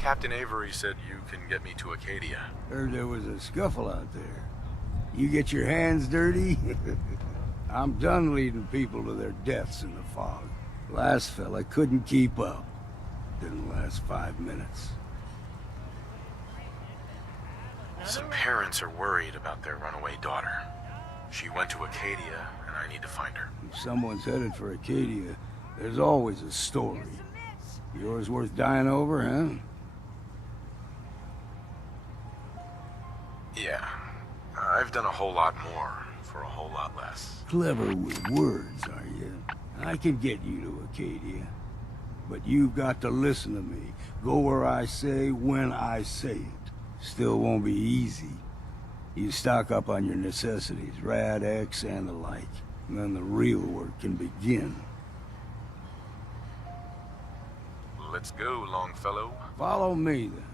Captain Avery said you can get me to Acadia. Heard there was a scuffle out there. You get your hands dirty? I'm done leading people to their deaths in the fog. Last fella couldn't keep up. Didn't last 5 minutes. Some parents are worried about their runaway daughter. She went to Acadia, and I need to find her. If someone's headed for Acadia, there's always a story. Yours worth dying over, huh? Yeah. I've done a whole lot more for a whole lot less. Clever with words, are you? I can get you to Acadia. But you've got to listen to me. Go where I say, when I say it. Still won't be easy. You stock up on your necessities, Rad-X and the like. And then the real work can begin. Let's go, Longfellow. Follow me, then.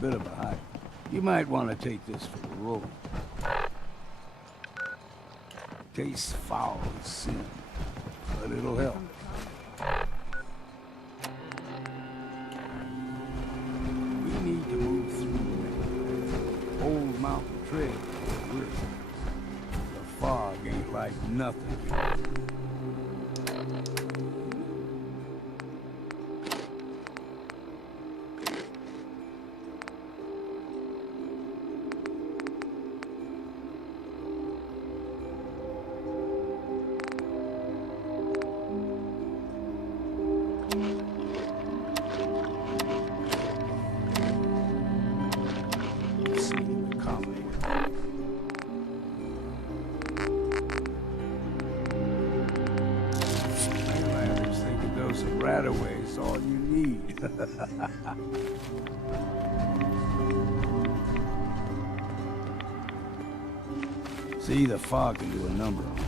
Bit of a hike. You might want to take this for the road. Tastes foul as sin, but it'll help. We need to move through the old mountain trail. The fog ain't like nothing. See, the fog can do a number on you.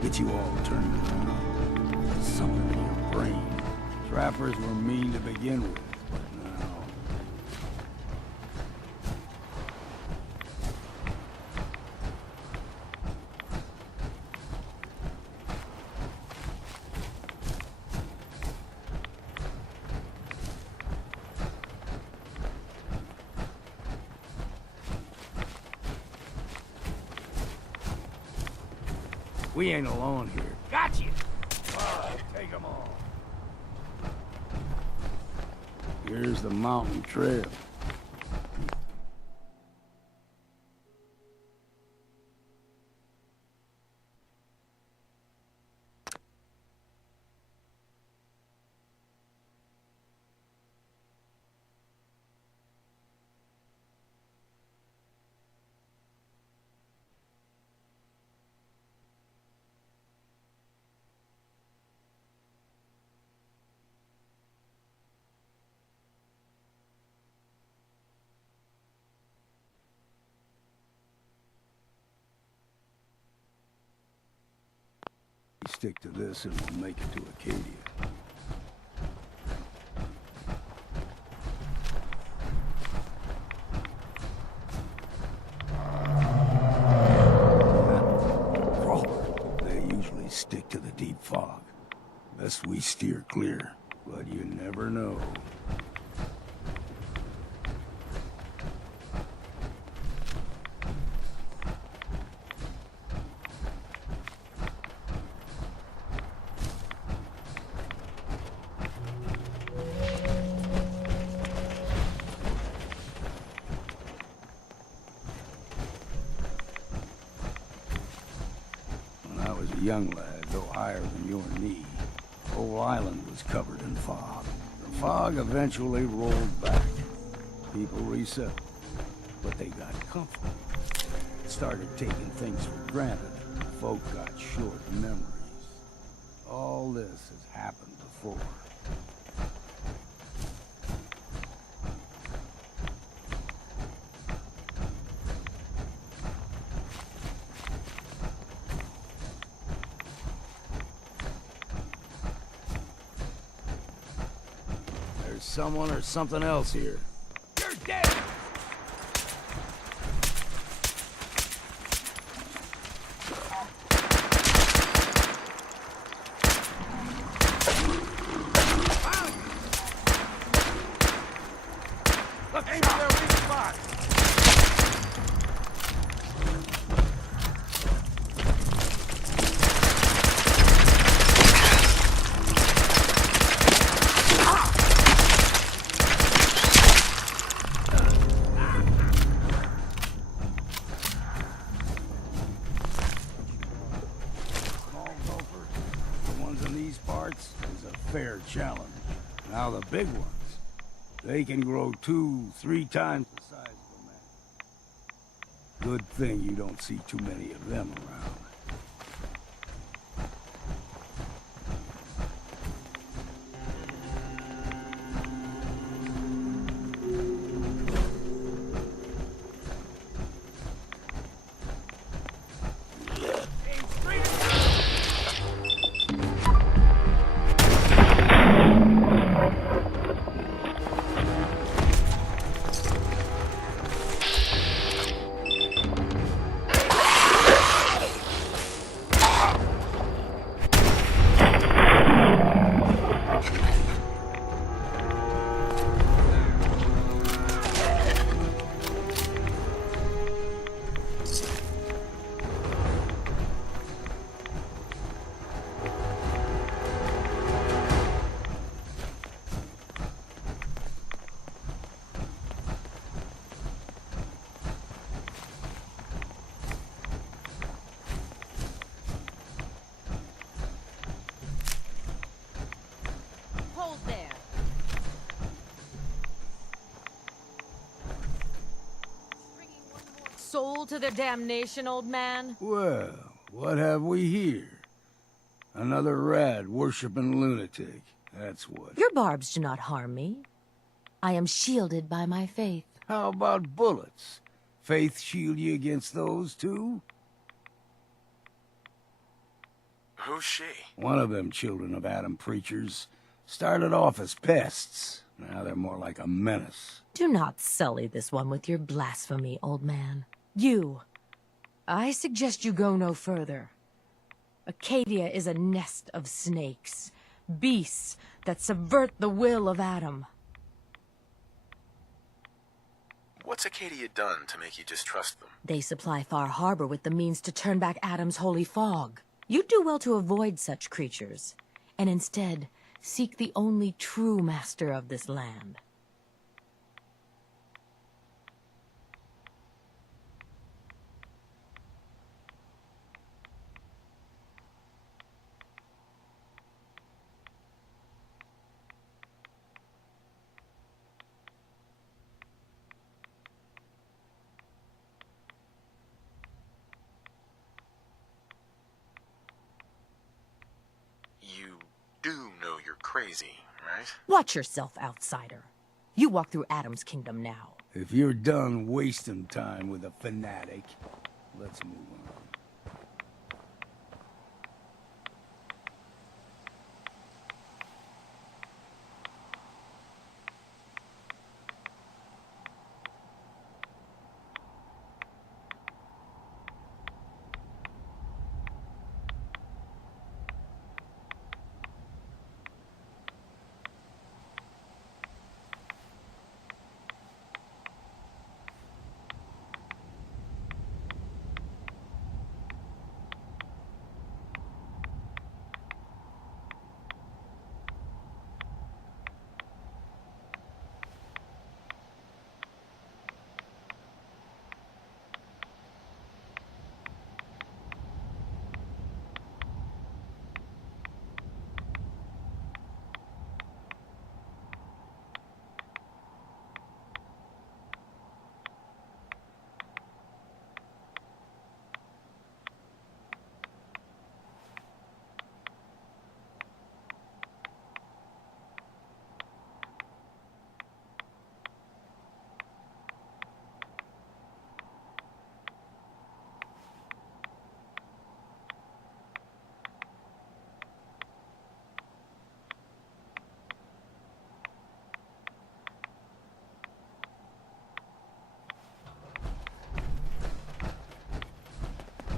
Get you all turned around. There's something in your brain. Trappers were mean to begin with, but now... We ain't alone here. Got you! All right, take them all. Here's the mountain trail. Stick to this and we'll make it to Acadia. Crawler, they usually stick to the deep fog. Best we steer clear, but you never know. Young lad, though higher than your knee, the whole island was covered in fog. The fog eventually rolled back. People resettled, but they got comfortable. Started taking things for granted. Folk got short memories. All this has happened before. Someone or something else here. You're dead! Look, aim for their weak spot! Fair challenge. Now the big ones, they can grow 2-3 times the size of a man. Good thing you don't see too many of them around. Soul to their damnation, old man? Well, what have we here? Another rad worshipping lunatic. That's what. Your barbs do not harm me. I am shielded by my faith. How about bullets? Faith shield you against those, too? Who's she? One of them children of Adam preachers started off as pests. Now they're more like a menace. Do not sully this one with your blasphemy, old man. I suggest you go no further. Acadia is a nest of snakes, beasts that subvert the will of Adam. What's Acadia done to make you distrust them? They supply Far Harbor with the means to turn back Adam's holy fog. You'd do well to avoid such creatures, and instead seek the only true master of this land. You do know you're crazy, right? Watch yourself, outsider. You walk through Adam's kingdom now. If you're done wasting time with a fanatic, let's move on.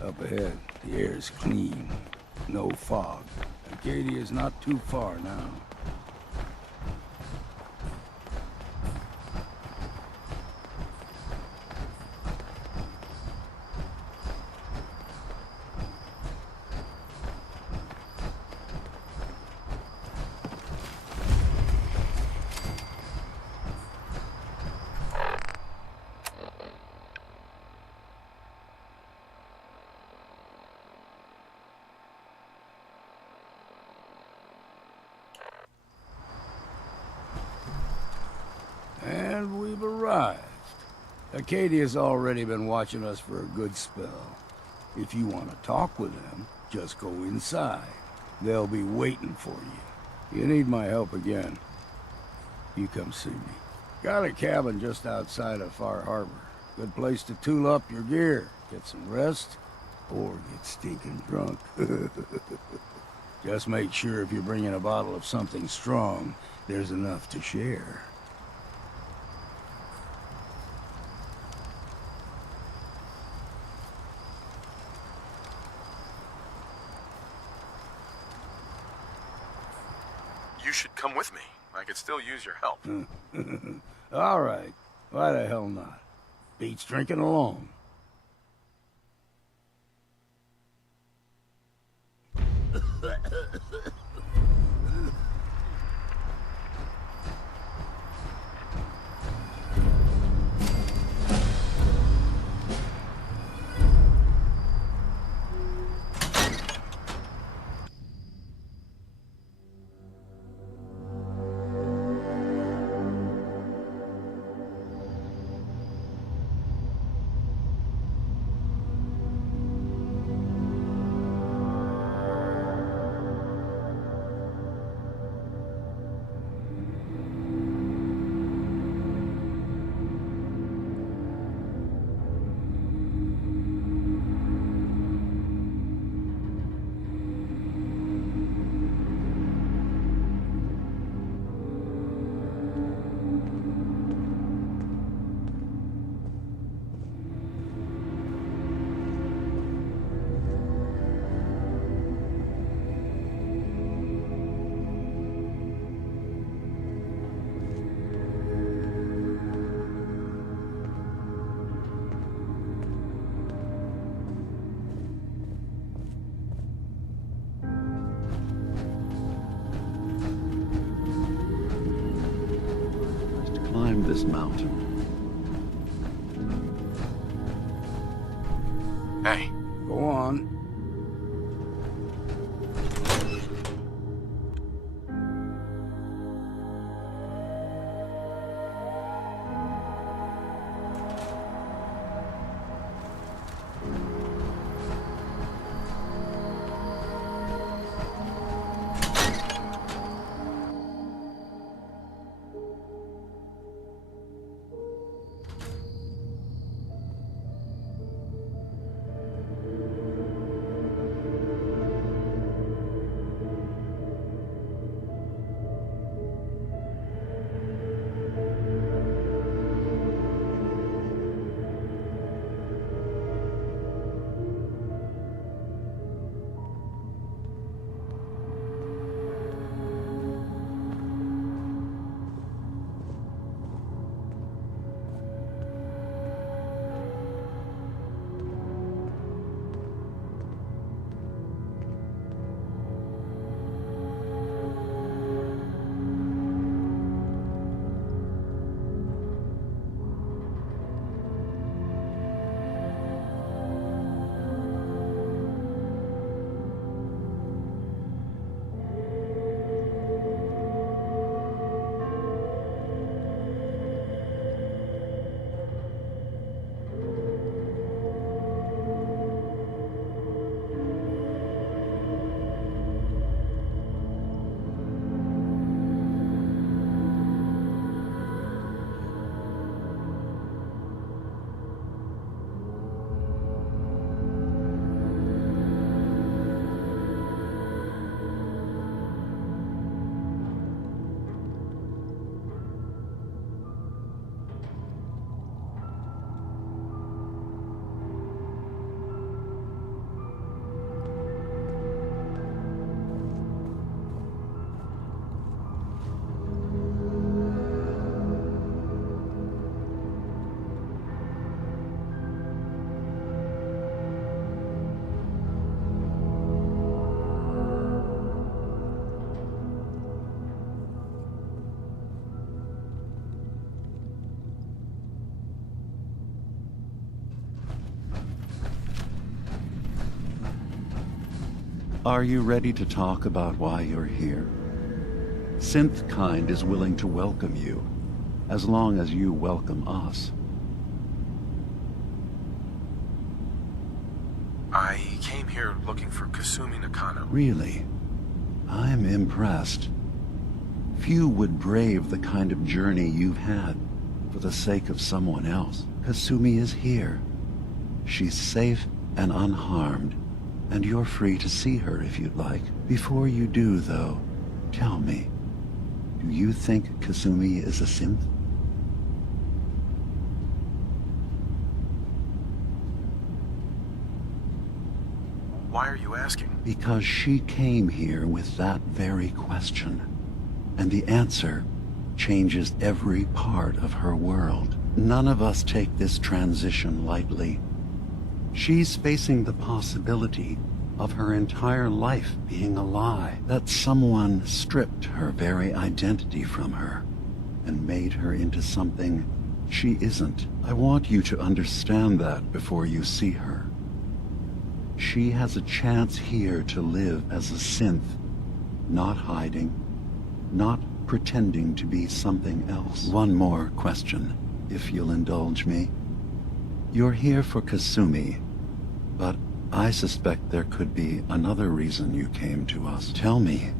Up ahead, the air's clean. No fog. Acadia's not too far now. And we've arrived. Acadia's already been watching us for a good spell. If you want to talk with them, just go inside. They'll be waiting for you. You need my help again, you come see me. Got a cabin just outside of Far Harbor. Good place to tool up your gear, get some rest, or get stinking drunk. Just make sure if you're bringing a bottle of something strong, there's enough to share. You should come with me. I could still use your help. All right. Why the hell not? Beats drinking alone. climb this mountain. Hey, Go on. Are you ready to talk about why you're here? Synthkind is willing to welcome you, as long as you welcome us. I came here looking for Kasumi Nakano. Really? I'm impressed. Few would brave the kind of journey you've had for the sake of someone else. Kasumi is here. She's safe and unharmed, and you're free to see her if you'd like. Before you do, though, tell me, do you think Kasumi is a synth? Why are you asking? Because she came here with that very question, and the answer changes every part of her world. None of us take this transition lightly. She's facing the possibility of her entire life being a lie, that someone stripped her very identity from her and made her into something she isn't. I want you to understand that before you see her. She has a chance here to live as a synth, not hiding, not pretending to be something else. One more question, if you'll indulge me. You're here for Kasumi, but I suspect there could be another reason you came to us. Tell me,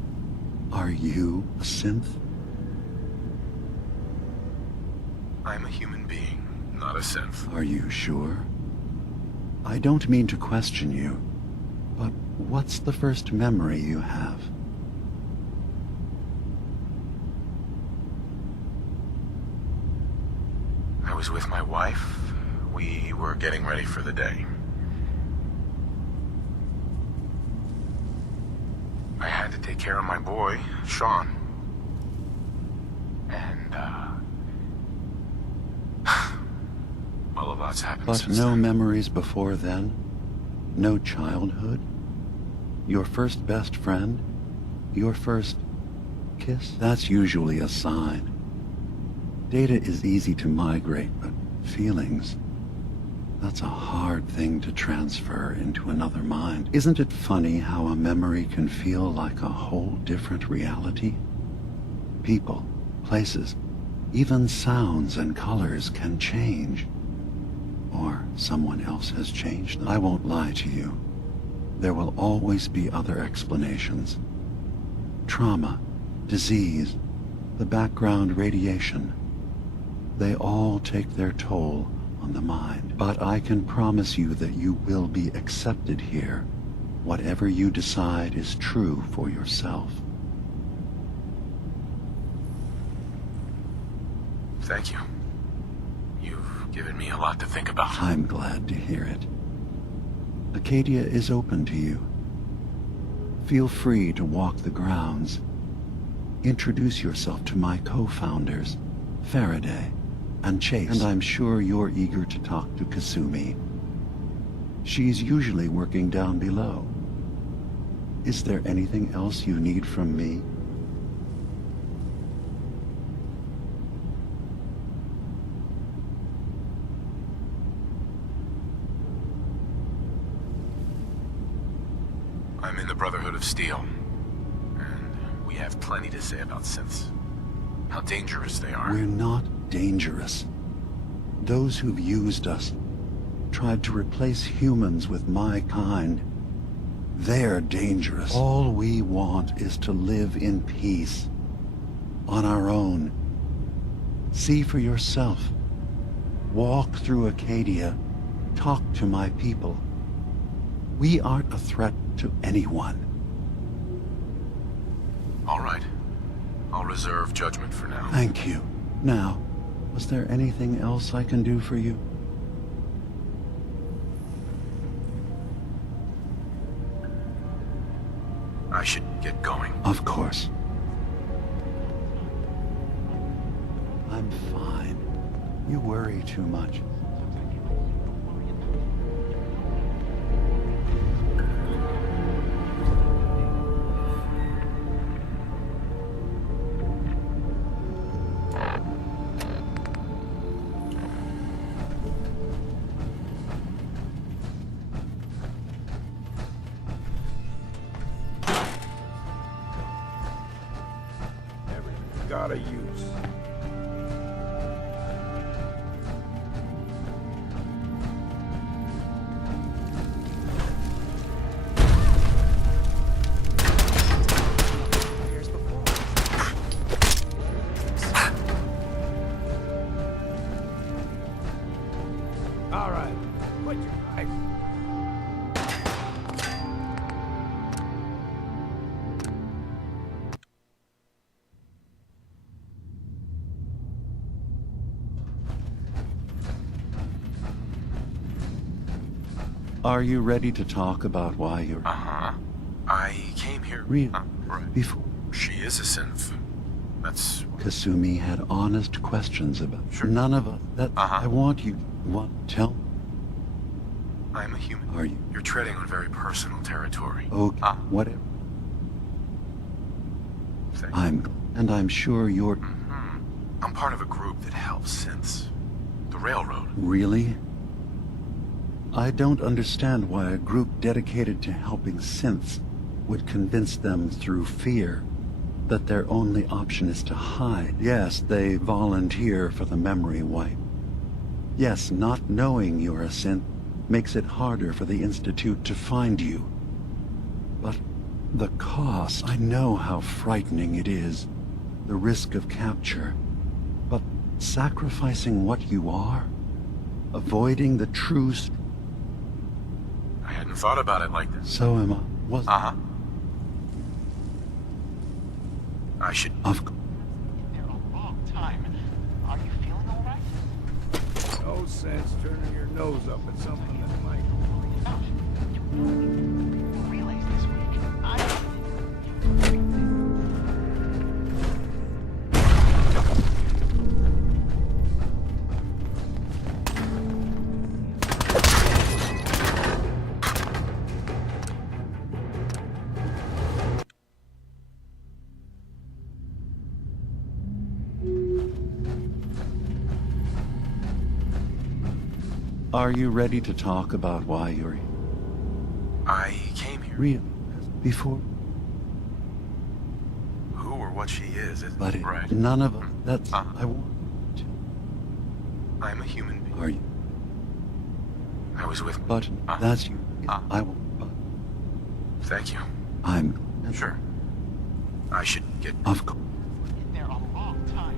are you a synth? I'm a human being, not a synth. Are you sure? I don't mean to question you, but what's the first memory you have? I was with my wife. We were getting ready for the day. I had to take care of my boy, Sean. And, well, a lot's happened But since no then. memories before then? No childhood? Your first best friend? Your first kiss? That's usually a sign. Data is easy to migrate, but feelings, that's a hard thing to transfer into another mind. Isn't it funny how a memory can feel like a whole different reality? People, places, even sounds and colors can change. Or someone else has changed them. I won't lie to you. There will always be other explanations. Trauma, disease, the background radiation. They all take their toll on the mind. But I can promise you that you will be accepted here, whatever you decide is true for yourself. Thank you. You've given me a lot to think about. I'm glad to hear it. Acadia is open to you. Feel free to walk the grounds. Introduce yourself to my co-founders, Faraday and Chase. And I'm sure you're eager to talk to Kasumi. She's usually working down below. Is there anything else you need from me? I'm in the Brotherhood of Steel, and we have plenty to say about synths. How dangerous they are. We're not dangerous. Those who've used us, tried to replace humans with my kind, they're dangerous. All we want is to live in peace, on our own. See for yourself. Walk through Acadia. Talk to my people. We aren't a threat to anyone. All right. I'll reserve judgment for now. Thank you. Now, was there anything else I can do for you? I should get going. Of course. I'm fine. You worry too much. Gotta use. All right, put your knife. Are you ready to talk about why you're... Uh-huh. I came here... Really? Right. Before... She is a synth. That's... Kasumi had honest questions about... Sure. None of us... That... Uh-huh. I want you... What? Tell... I'm a human. Are you... You're treading on very personal territory. Okay. Whatever. Thank And I'm sure you're... Mhm. I'm part of a group that helps synths. The Railroad. Really? I don't understand why a group dedicated to helping synths would convince them through fear that their only option is to hide. Yes, they volunteer for the memory wipe. Yes, not knowing you're a synth makes it harder for the Institute to find you. But the cost, I know how frightening it is, the risk of capture. But sacrificing what you are, avoiding the true... I hadn't thought about it like this. So am I. Was... Uh-huh. I should... Of course. There a long time. Are you feeling all right? No sense turning your nose up at something that might... Relays this week. Are you ready to talk about why you're I came here. real before? Who or what she is But right. none of that's Uh-huh. I want. I'm a human being. Are you? I was with... But that's you. I will. Thank you. I'm Sure. I should get... of course. In there a long time.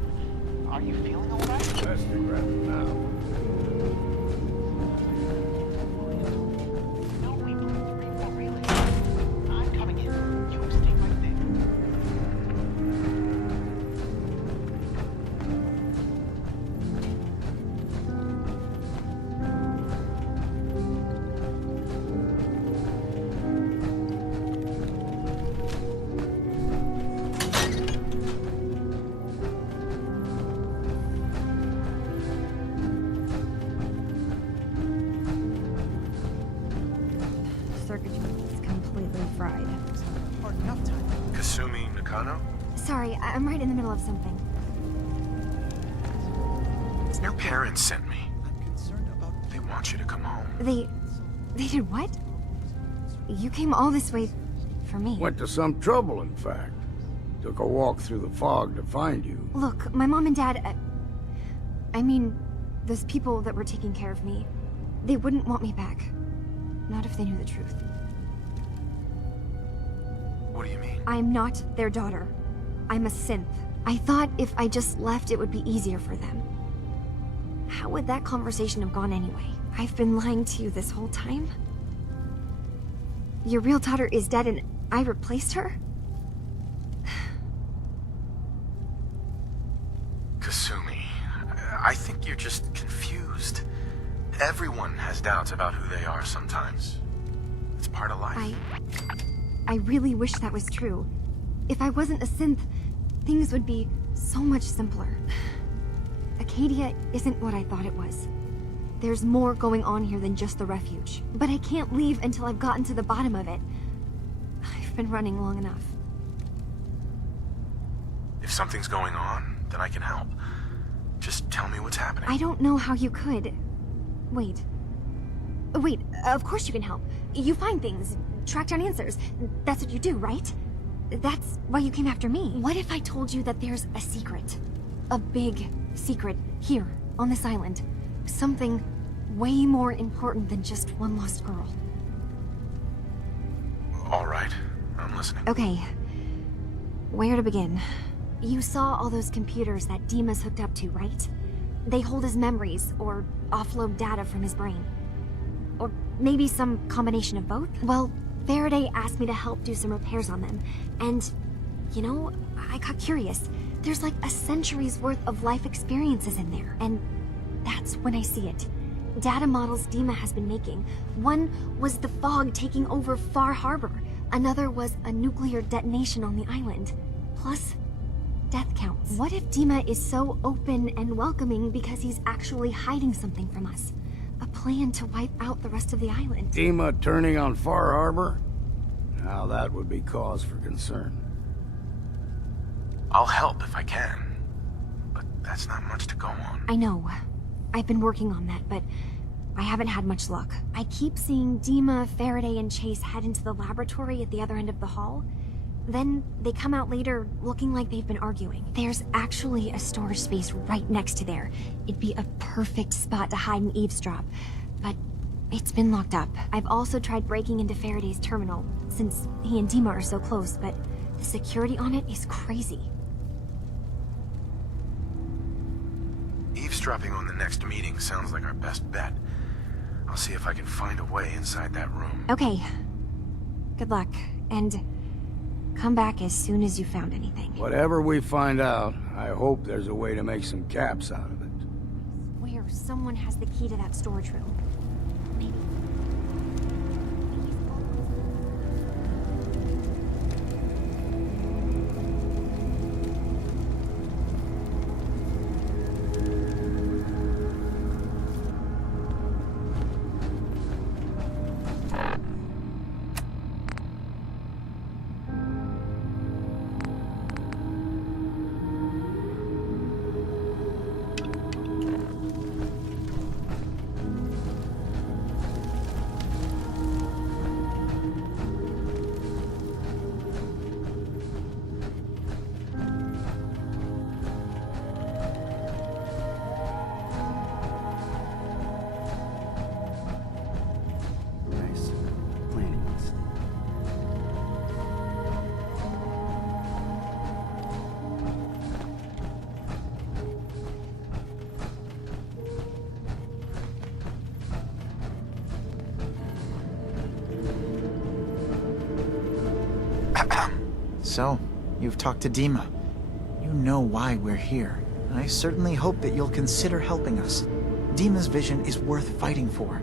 Are you feeling all right? Best to grab it now. No, we blew 3 more relays. I'm coming in. You stay right there. Circuitry is completely fried. Hard enough time. Kasumi Nakano? Sorry, I'm right in the middle of something. Your parents sent me. I'm concerned about... They want you to come home. They did what? You came all this way for me. Went to some trouble, in fact. Took a walk through the fog to find you. Look, my mom and dad, I mean, those people that were taking care of me, they wouldn't want me back. Not if they knew the truth. What do you mean? I'm not their daughter. I'm a synth. I thought if I just left, it would be easier for them. How would that conversation have gone anyway? I've been lying to you this whole time? Your real daughter is dead and I replaced her? Kasumi, I think you're just confused. Everyone has doubts about who they are sometimes. It's part of life. I really wish that was true. If I wasn't a synth, things would be so much simpler. Acadia isn't what I thought it was. There's more going on here than just the refuge. But I can't leave until I've gotten to the bottom of it. I've been running long enough. If something's going on, then I can help. Just tell me what's happening. I don't know how you could. Wait. Wait, of course you can help. You find things, track down answers. That's what you do, right? That's why you came after me. What if I told you that there's a secret? A big secret here, on this island. Something way more important than just one lost girl. All right, I'm listening. Okay. Where to begin? You saw all those computers that Dima's hooked up to, right? They hold his memories, or offload data from his brain. Or maybe some combination of both? Well, Faraday asked me to help do some repairs on them. And, you know, I got curious. There's like a century's worth of life experiences in there. And that's when I see it. Data models Dima has been making. One was the fog taking over Far Harbor. Another was a nuclear detonation on the island. Plus, death counts. What if Dima is so open and welcoming because he's actually hiding something from us? A plan to wipe out the rest of the island. Dima turning on Far Harbor? Now that would be cause for concern. I'll help if I can. But that's not much to go on. I know. I've been working on that, but I haven't had much luck. I keep seeing Dima, Faraday, and Chase head into the laboratory at the other end of the hall. Then they come out later looking like they've been arguing. There's actually a storage space right next to there. It'd be a perfect spot to hide and eavesdrop, but it's been locked up. I've also tried breaking into Faraday's terminal, since he and Dima are so close, but the security on it is crazy. Eavesdropping on the next meeting sounds like our best bet. I'll see if I can find a way inside that room. Okay. Good luck, and come back as soon as you found anything. Whatever we find out, I hope there's a way to make some caps out of it. Where someone has the key to that storage room. Maybe. So, you've talked to Dima. You know why we're here. I certainly hope that you'll consider helping us. Dima's vision is worth fighting for.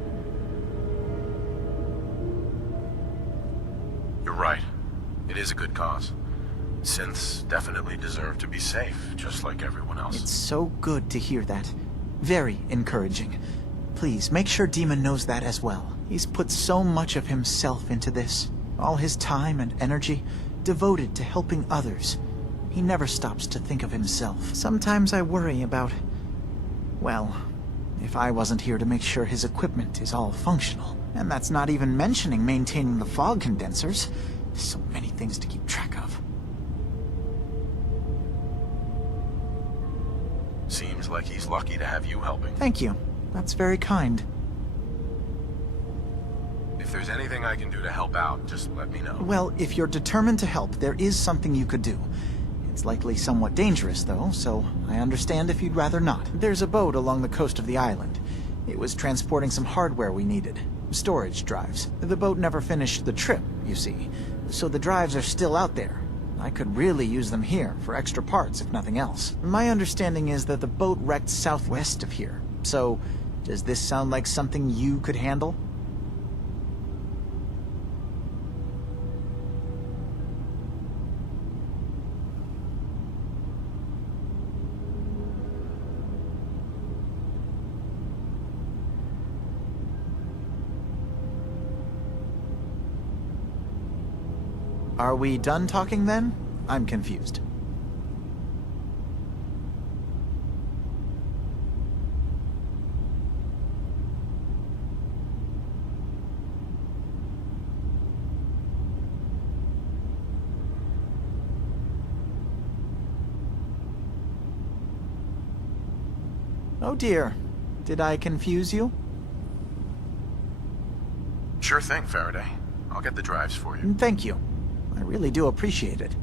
You're right. It is a good cause. Synths definitely deserve to be safe, just like everyone else. It's so good to hear that. Very encouraging. Please, make sure Dima knows that as well. He's put so much of himself into this. All his time and energy devoted to helping others. He never stops to think of himself. Sometimes I worry about... well, if I wasn't here to make sure his equipment is all functional. And that's not even mentioning maintaining the fog condensers. So many things to keep track of. Seems like he's lucky to have you helping. Thank you. That's very kind. If there's anything I can do to help out, just let me know. Well, if you're determined to help, there is something you could do. It's likely somewhat dangerous, though, so I understand if you'd rather not. There's a boat along the coast of the island. It was transporting some hardware we needed. Storage drives. The boat never finished the trip, you see, so the drives are still out there. I could really use them here for extra parts, if nothing else. My understanding is that the boat wrecked southwest of here, so does this sound like something you could handle? Are we done talking then? I'm confused. Oh dear. Did I confuse you? Sure thing, Faraday. I'll get the drives for you. Thank you. I really do appreciate it.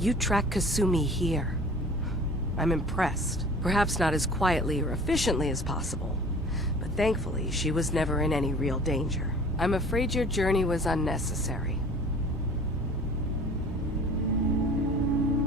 You track Kasumi here. I'm impressed. Perhaps not as quietly or efficiently as possible, but thankfully she was never in any real danger. I'm afraid your journey was unnecessary.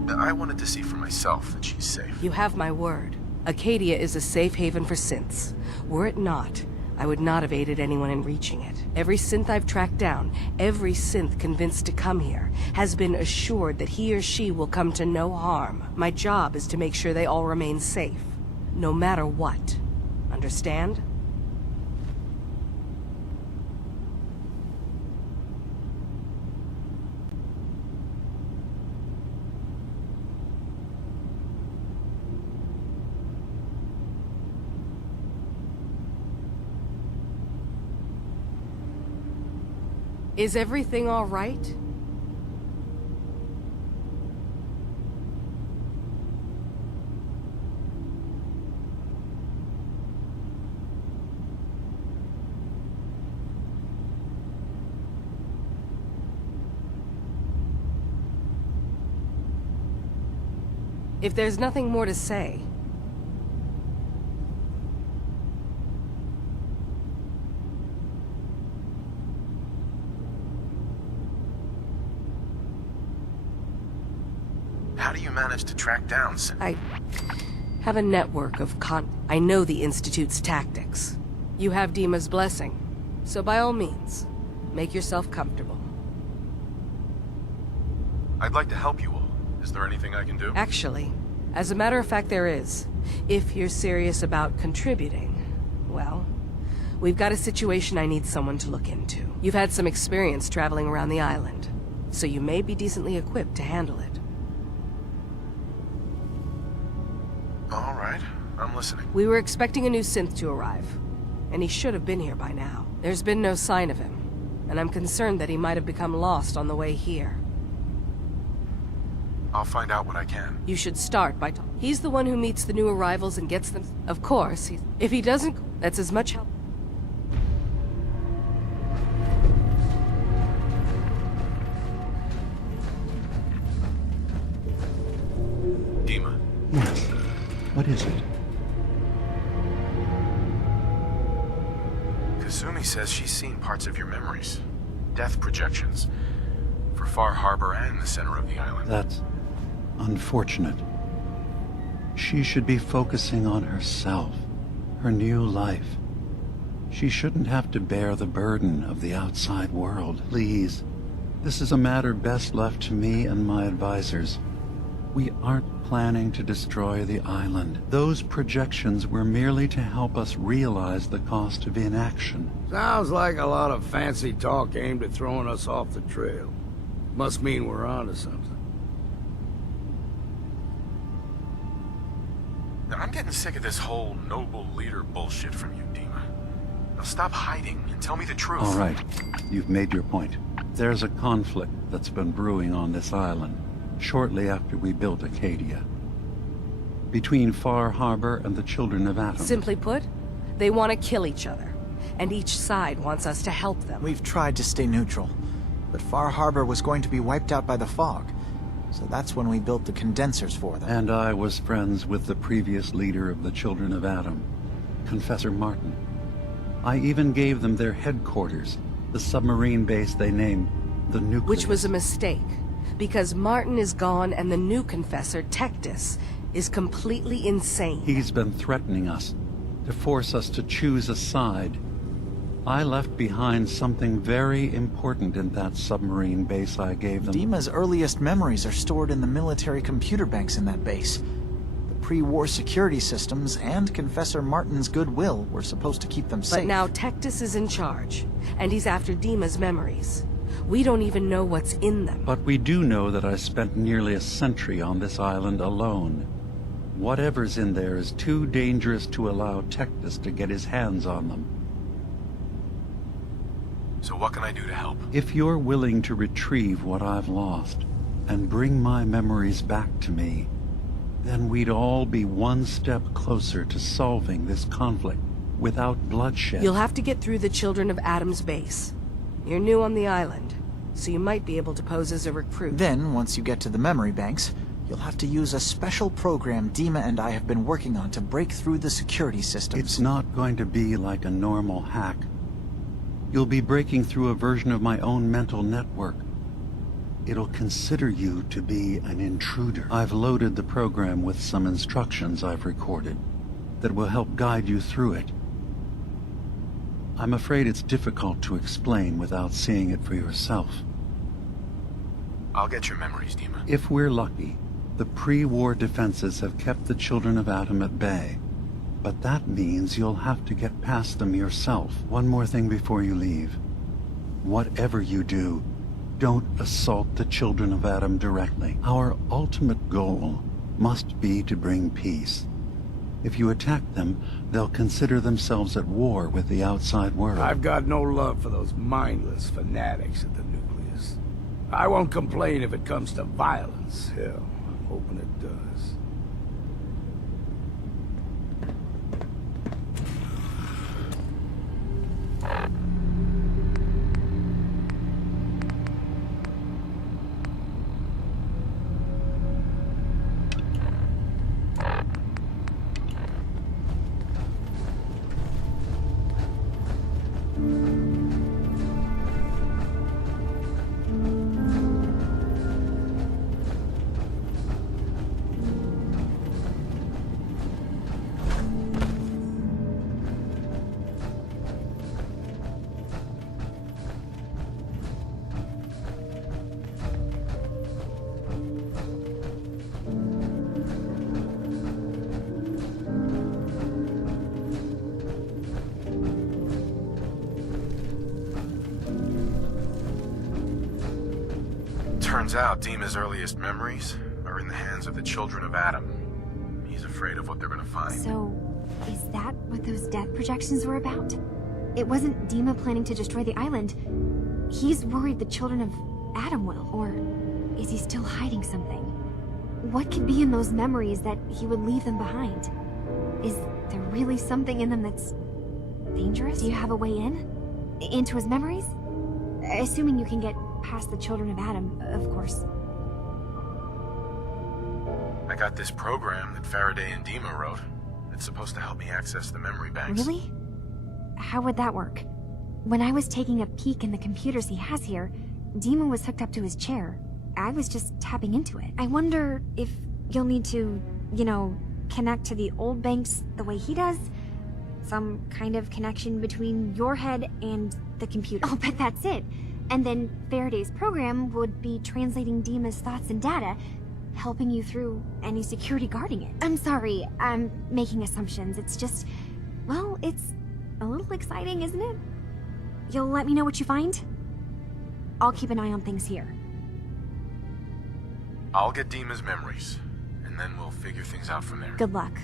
I wanted to see for myself that she's safe. You have my word. Acadia is a safe haven for synths. Were it not, I would not have aided anyone in reaching it. Every synth I've tracked down, every synth convinced to come here, has been assured that he or she will come to no harm. My job is to make sure they all remain safe, no matter what. Understand? Is everything all right? If there's nothing more to say, How do you manage to track down I have a network of I know the Institute's tactics. You have Dima's blessing, so by all means, make yourself comfortable. I'd like to help you all. Is there anything I can do? Actually, as a matter of fact, there is. If you're serious about contributing, well, we've got a situation I need someone to look into. You've had some experience traveling around the island, so you may be decently equipped to handle it. All right, I'm listening. We were expecting a new synth to arrive, and he should have been here by now. There's been no sign of him, and I'm concerned that he might have become lost on the way here. I'll find out what I can. You should start by he's the one who meets the new arrivals and gets them. Of course, if he doesn't, that's as much help. Dima, Yes. What is it? Kasumi says she's seen parts of your memories. Death projections. For Far Harbor and the center of the island. That's unfortunate. She should be focusing on herself, her new life. She shouldn't have to bear the burden of the outside world. Please, this is a matter best left to me and my advisors. We aren't planning to destroy the island. Those projections were merely to help us realize the cost of inaction. Sounds like a lot of fancy talk aimed at throwing us off the trail. Must mean we're onto something. Now, I'm getting sick of this whole noble leader bullshit from you, Dima. Now stop hiding and tell me the truth. All right, you've made your point. There's a conflict that's been brewing on this island shortly after we built Acadia. Between Far Harbor and the Children of Atom. Simply put, they want to kill each other, and each side wants us to help them. We've tried to stay neutral, but Far Harbor was going to be wiped out by the fog. So that's when we built the condensers for them. And I was friends with the previous leader of the Children of Atom, Confessor Martin. I even gave them their headquarters, the submarine base they named the Nucleus. Which was a mistake, because Martin is gone and the new confessor, Tectus, is completely insane. He's been threatening us, to force us to choose a side. I left behind something very important in that submarine base I gave them. Dima's earliest memories are stored in the military computer banks in that base. The pre-war security systems and Confessor Martin's goodwill were supposed to keep them safe. But now Tectus is in charge, and he's after Dima's memories. We don't even know what's in them. But we do know that I spent nearly a century on this island alone. Whatever's in there is too dangerous to allow Tectus to get his hands on them. So what can I do to help? If you're willing to retrieve what I've lost and bring my memories back to me, then we'd all be one step closer to solving this conflict without bloodshed. You'll have to get through the Children of Atom's base. You're new on the island, so you might be able to pose as a recruit. Then, once you get to the memory banks, you'll have to use a special program Dima and I have been working on to break through the security systems. It's not going to be like a normal hack. You'll be breaking through a version of my own mental network. It'll consider you to be an intruder. I've loaded the program with some instructions I've recorded that will help guide you through it. I'm afraid it's difficult to explain without seeing it for yourself. I'll get your memories, Dima. If we're lucky, the pre-war defenses have kept the Children of Atom at bay. But that means you'll have to get past them yourself. One more thing before you leave. Whatever you do, don't assault the Children of Atom directly. Our ultimate goal must be to bring peace. If you attack them, they'll consider themselves at war with the outside world. I've got no love for those mindless fanatics at the Nucleus. I won't complain if it comes to violence. Hell, I'm hoping it does. Turns out Dima's earliest memories are in the hands of the children of Adam. He's afraid of what they're gonna find. So, is that what those death projections were about? It wasn't Dima planning to destroy the island. He's worried the children of Adam will, or is he still hiding something? What could be in those memories that he would leave them behind? Is there really something in them that's dangerous? Do you have a way in? Into his memories? Assuming you can get past the children of Adam, of course. I got this program that Faraday and Dima wrote. It's supposed to help me access the memory banks. Really? How would that work? When I was taking a peek in the computers he has here, Dima was hooked up to his chair. I was just tapping into it. I wonder if you'll need to, connect to the old banks the way he does? Some kind of connection between your head and the computer. I'll bet that's it. And then Faraday's program would be translating Dima's thoughts and data, helping you through any security guarding it. I'm sorry, I'm making assumptions. It's just, well, it's a little exciting, isn't it? You'll let me know what you find? I'll keep an eye on things here. I'll get Dima's memories, and then we'll figure things out from there. Good luck.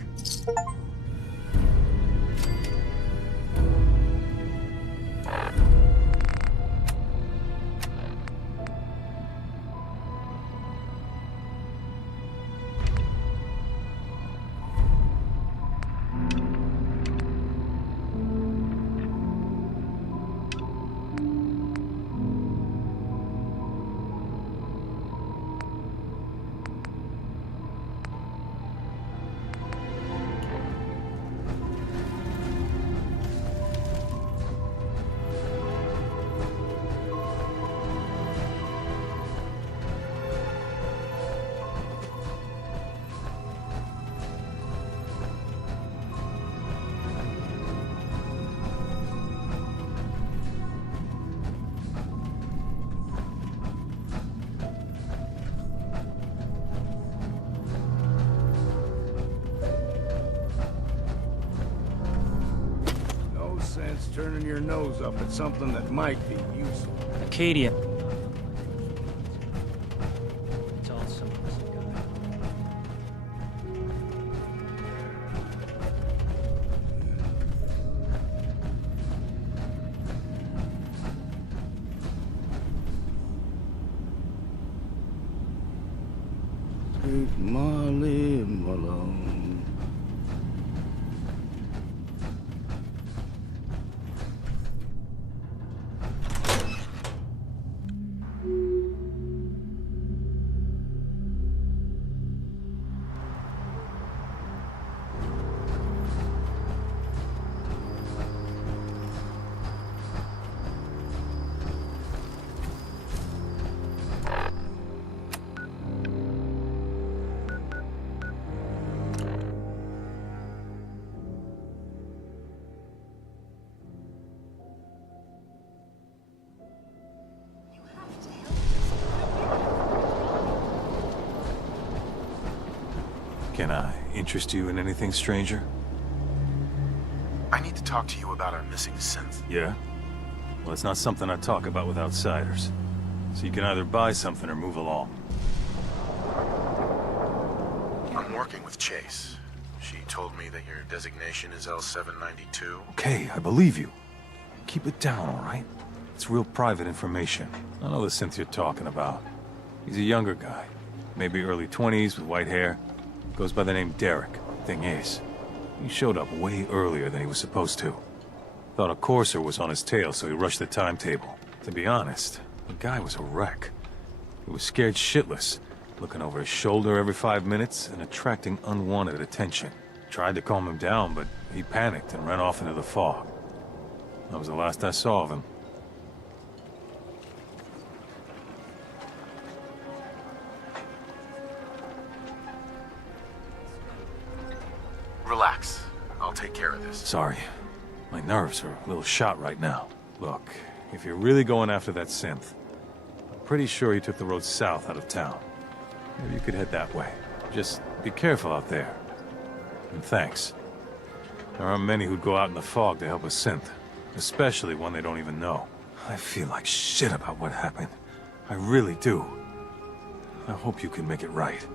Sense turning your nose up at something that might be useful. Acadia. It's all someone's got. Take Molly Malone. Can I interest you in anything, stranger? I need to talk to you about our missing synth. Yeah? Well, it's not something I talk about with outsiders. So you can either buy something or move along. I'm working with Chase. She told me that your designation is L792. Okay, I believe you. Keep it down, all right? It's real private information. I know the synth you're talking about. He's a younger guy. Maybe early 20s with white hair. Goes by the name Derek. Thing is, he showed up way earlier than he was supposed to. Thought a courser was on his tail, so he rushed the timetable. To be honest, the guy was a wreck. He was scared shitless, looking over his shoulder every 5 minutes and attracting unwanted attention. Tried to calm him down, but he panicked and ran off into the fog. That was the last I saw of him. Relax. I'll take care of this. Sorry. My nerves are a little shot right now. Look, if you're really going after that synth, I'm pretty sure he took the road south out of town. Maybe you could head that way. Just be careful out there. And thanks. There aren't many who'd go out in the fog to help a synth, especially one they don't even know. I feel like shit about what happened. I really do. I hope you can make it right.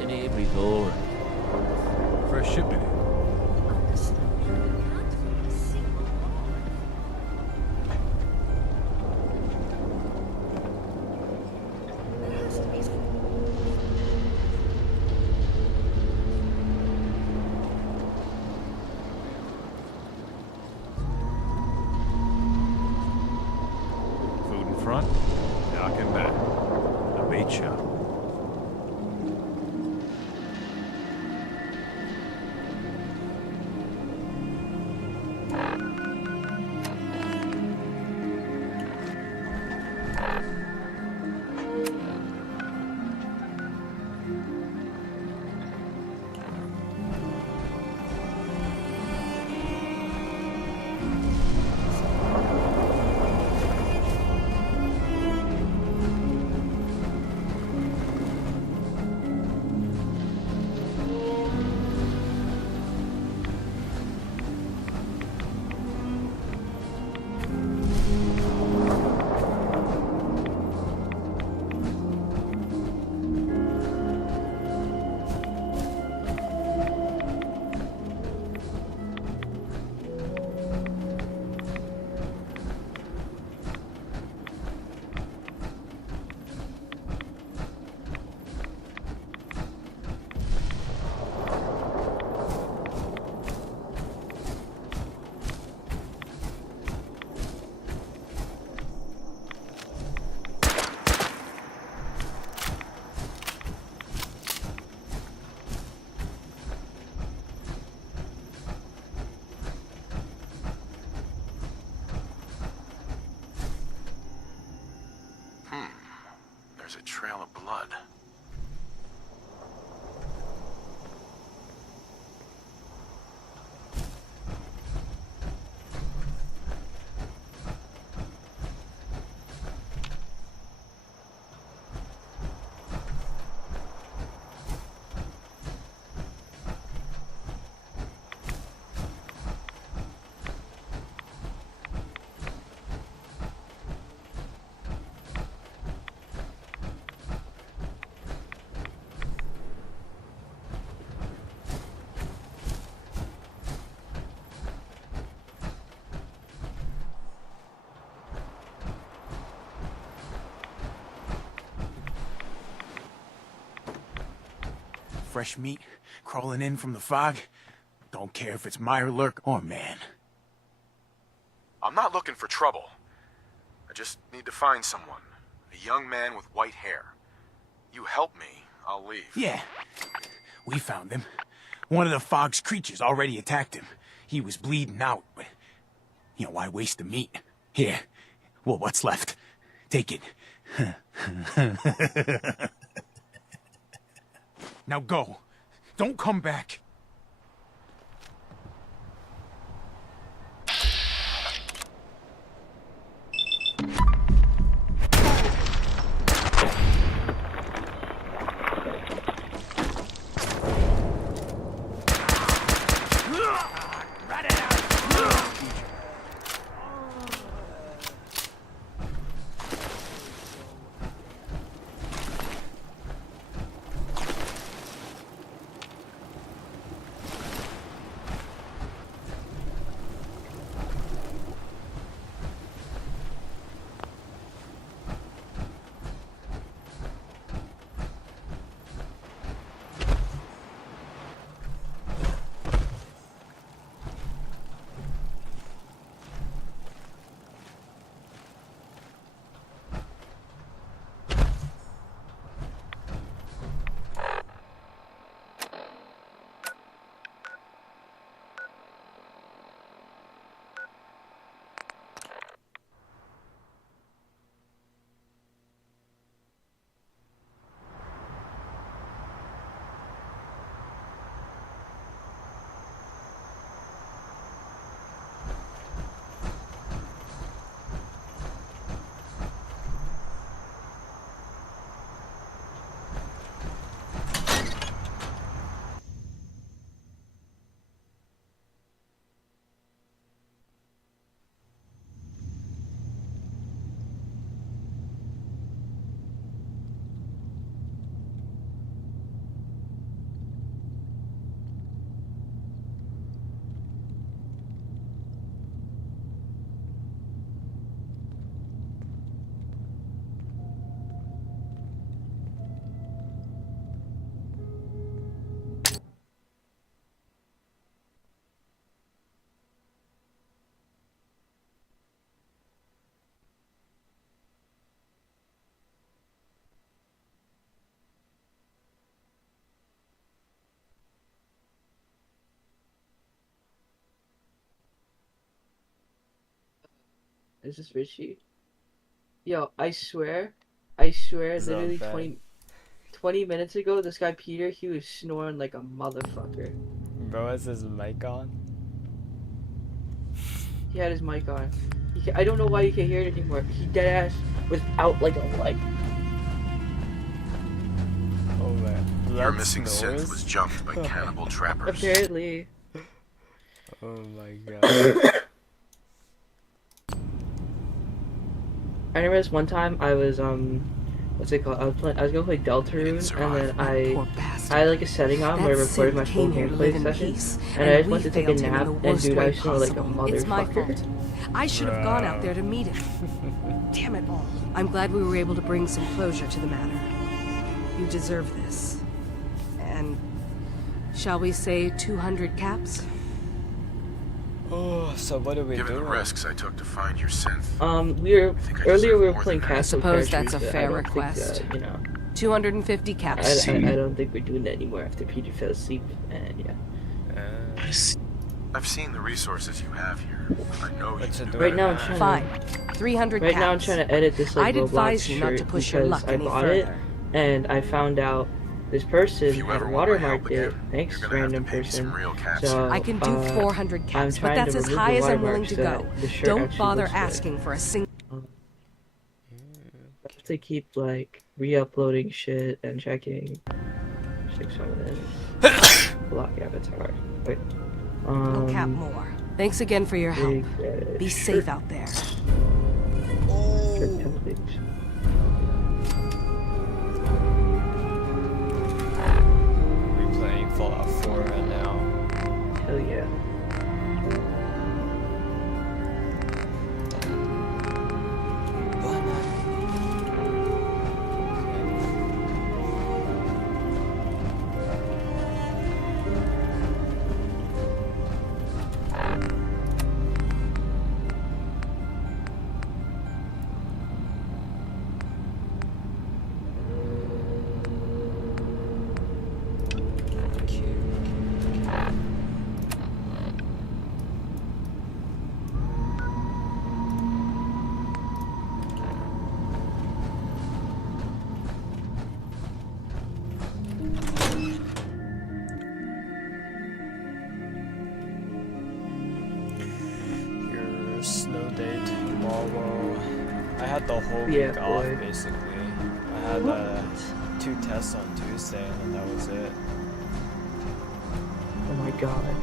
In every door. Fresh shipment. Food in front, dock in back. A bait shop. There's a trail of blood. Fresh meat crawling in from the fog. Don't care if it's Mirelurk or man. I'm not looking for trouble. I just need to find someone. A young man with white hair. You help me, I'll leave. Yeah, we found him. One of the fog's creatures already attacked him. He was bleeding out, but... You know, why waste the meat? Here. Well, what's left? Take it. Now go. Don't come back. Is this Richie? Yo, I swear, literally bad. 20 minutes ago, this guy Peter, he was snoring like a motherfucker. Bro has his mic on. He had his mic on. I don't know why you can't hear it anymore. He dead ass without like a leg. Oh man. Your That missing snores? synth was jumped by cannibal trappers. Apparently. Oh my god. I remember this one time I was what's it called? I was gonna play Deltarune, and then Poor I bastard. had like a setting on where I That recorded synth my full came here to gameplay live in session, peace, and I just we went to take a failed him in nap, the and worst dude, way I snore like a possible. It's my motherfucker. fault. I should have gone out there to meet him. Damn it all. I'm glad we were able to bring some closure to the matter. You deserve this. And shall we say 200 caps? Oh, so what do we Given do? the risks I took to find your synth, Earlier deserve we were more playing than that. Castle Suppose Crashers, that's a but I fair don't think, request. you know, 250 caps. I don't think we're doing that anymore after Peter fell asleep, and yeah. I've seen the resources you have here. I know you What you can do doing? Right now I'm better. trying Fine. 300 Right caps. now I'm trying to edit this like I'd Roblox advise you not shirt to push your because luck I any bought it, further. and I found out this person If you had ever want my help watermarked it. again, Thanks, you're gonna have to random pay me person. some real caps So, here. I can do 400 I'm caps, but trying that's to as remove high the as I'm willing watermark to so go. that the shirt Don't actually bother looks good. asking for a single. I have to keep like re-uploading shit and checking 600 block avatar. Wait. cap more. Thanks again for your help. big red Be shirt- safe out there. shirt template. We playing Fallout 4 right now. Hell yeah. Your snow day tomorrow. I had the whole Yeah, week off boy. basically. I had 2 tests on Tuesday and then that was it. Oh my god.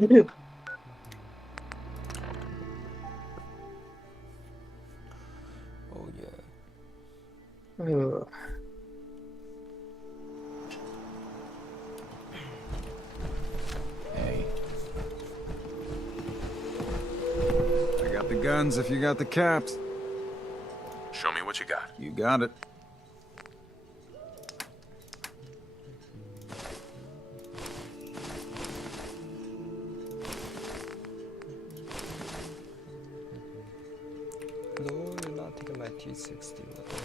Oh yeah. Ugh. Hey. I got the guns if you got the caps. Show me what you got. You got it. No, you're not taking my T60. What the hell?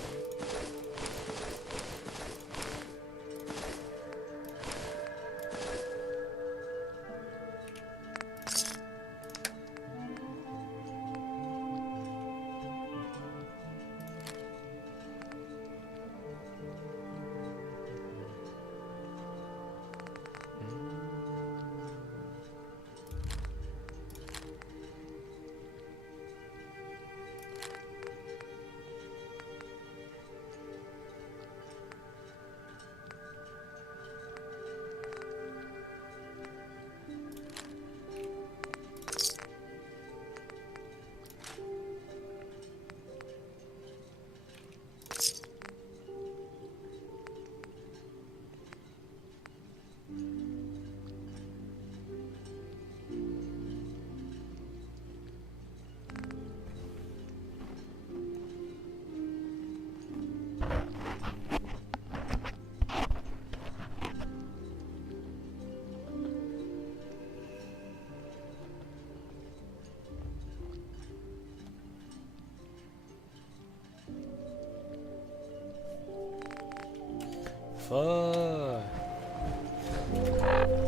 Fuck.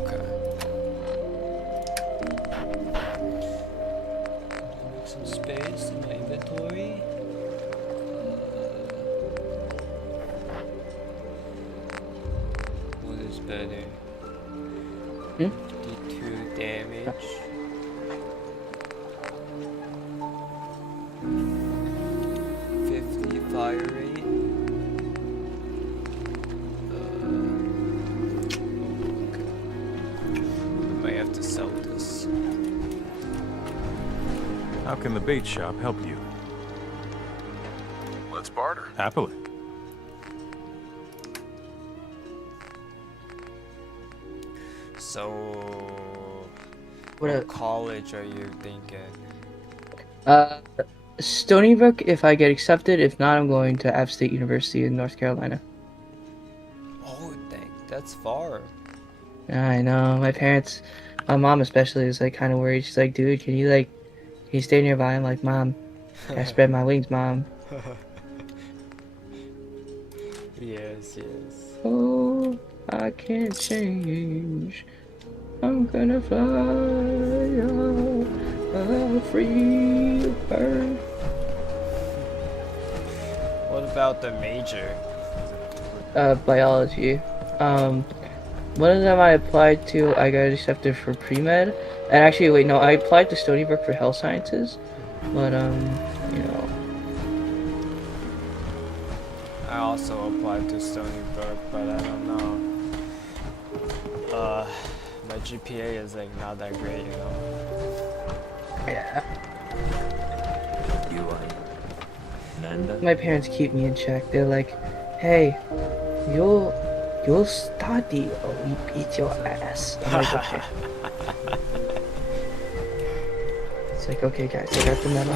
Okay. Make some space in my inventory. What is better? 52 damage. 50 fire rate. To sell this. How can the bait shop help you? Let's barter. Happily. So, What what college are you thinking? Stony Brook if I get accepted. If not, I'm going to App State University in North Carolina. Oh, dang, that's far. I know. My mom especially is like kind of worried. She's like, dude, can you stay nearby? I'm like, Mom, I spread my wings, Mom. Yes, yes. Oh, I can't change. I'm gonna fly a free bird. What about the major? Biology. One of them I applied to, I got accepted for pre-med. And actually, wait, no, I applied to Stony Brook for health sciences. But, you know. I also applied to Stony Brook, but I don't know. My GPA is like not that great, you know. Yeah. You are Nanda? My parents keep me in check. They're like, hey, you'll study or we beat your ass. I'm like, okay. It's like, okay guys, I got the memo.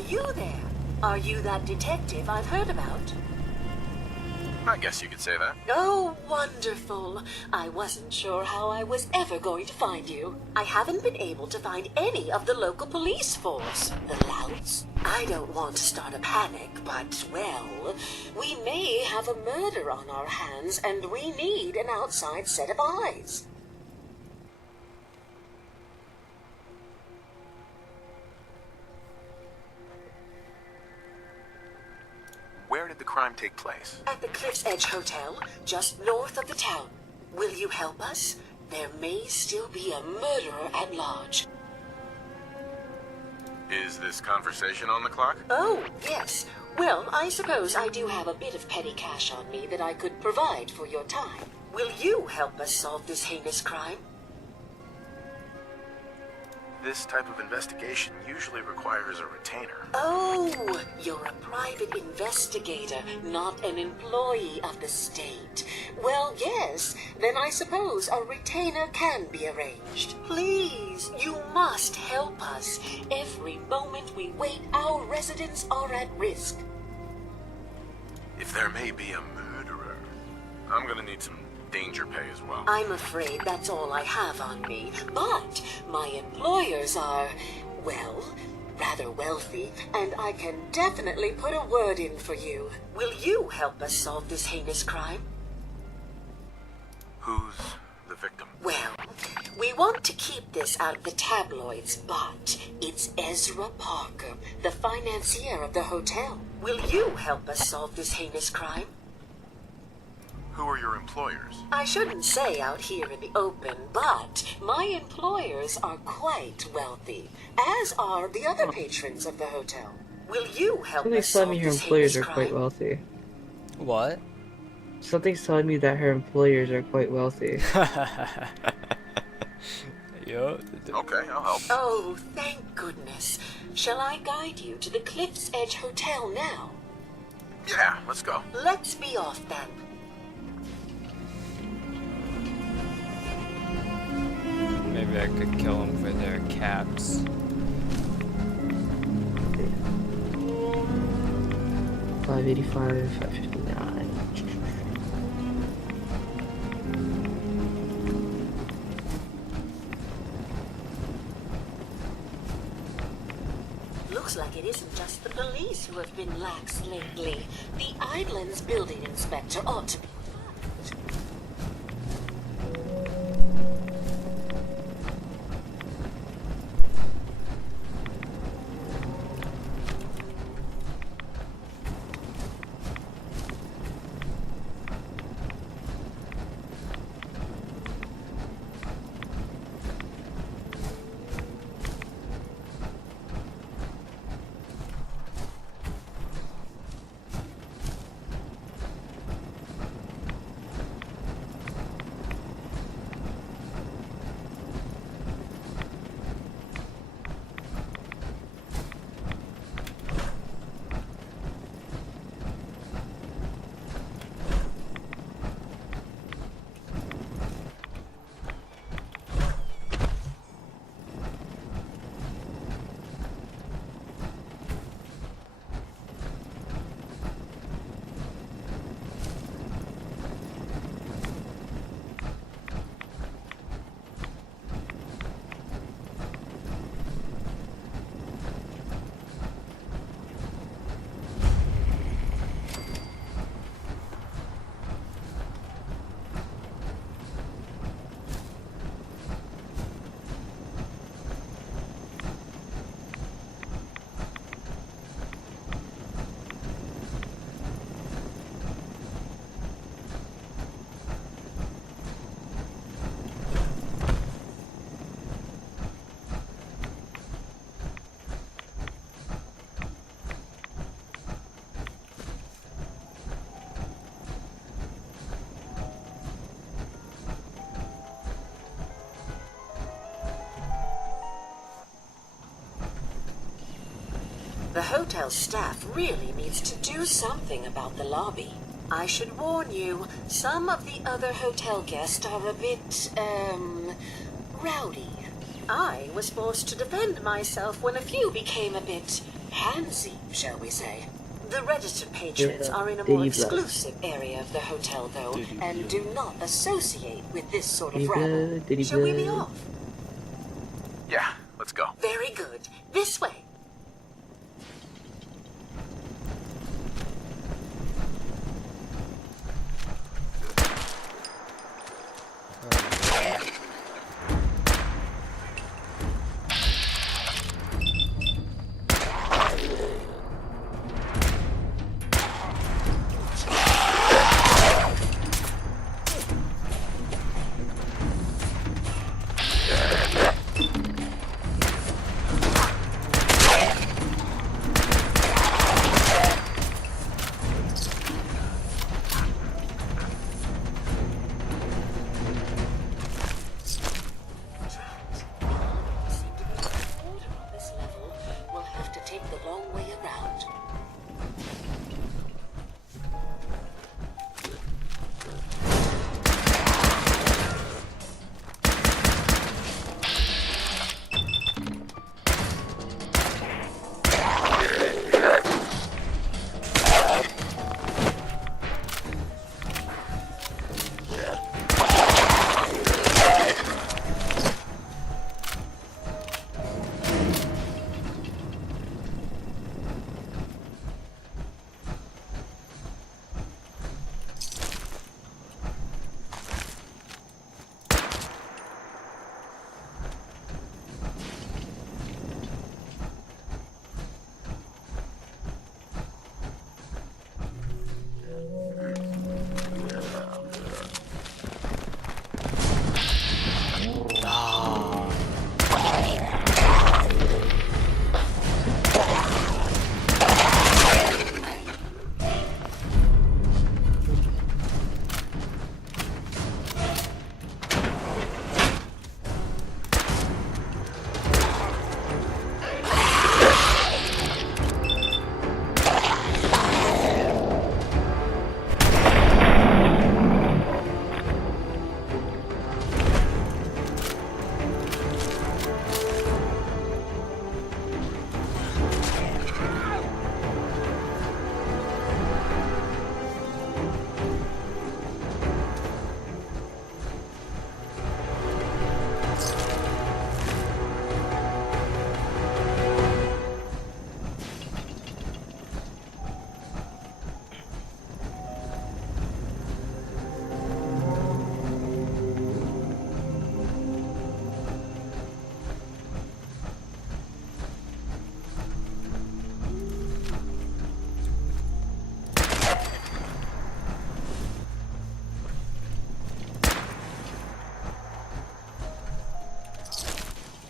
you there? Are you that detective I've heard about? I guess you could say that. Oh, wonderful. I wasn't sure how I was ever going to find you. I haven't been able to find any of the local police force. The louts. I don't want to start a panic, but, well, we may have a murder on our hands, and we need an outside set of eyes. Where did the crime take place? At the Cliff's Edge Hotel, just north of the town. Will you help us? There may still be a murderer at large. Is this conversation on the clock? Oh, yes. Well, I suppose I do have a bit of petty cash on me that I could provide for your time. Will you help us solve this heinous crime? This type of investigation usually requires a retainer. Oh, you're a private investigator, not an employee of the state. Well, yes, then I suppose a retainer can be arranged. Please, you must help us. Every moment we wait, our residents are at risk. If there may be a murderer, I'm gonna need some danger pay as well. I'm afraid that's all I have on me, but my employers are, well, rather wealthy, and I can definitely put a word in for you. Will you help us solve this heinous crime? Who's the victim? Well, we want to keep this out of the tabloids, but it's Ezra Parker, the financier of the hotel. Will you help us solve this heinous crime? Who are your employers? I shouldn't say out here in the open, but my employers are quite wealthy, as are the other patrons of the hotel. Will you help Something's us telling solve me her this employers heinous are quite crime? wealthy. What? Something's telling me that her employers are quite wealthy. Yo. Okay, I'll help. Oh, thank goodness. Shall I guide you to the Cliff's Edge Hotel now? Yeah, let's go. Let's be off then. Maybe I could kill them for their caps. $585, $559. Looks like it isn't just the police who have been lax lately. The Island's building inspector ought to be. The hotel staff really needs to do something about the lobby. I should warn you, some of the other hotel guests are a bit, rowdy. I was forced to defend myself when a few became a bit handsy, shall we say. The registered patrons are in a more Diva. exclusive area of the hotel, though, and do not associate with this sort of Diva, rabble. Diva. Shall we be off? Yeah, let's go. Very good. This way. We'll have to take the long way around.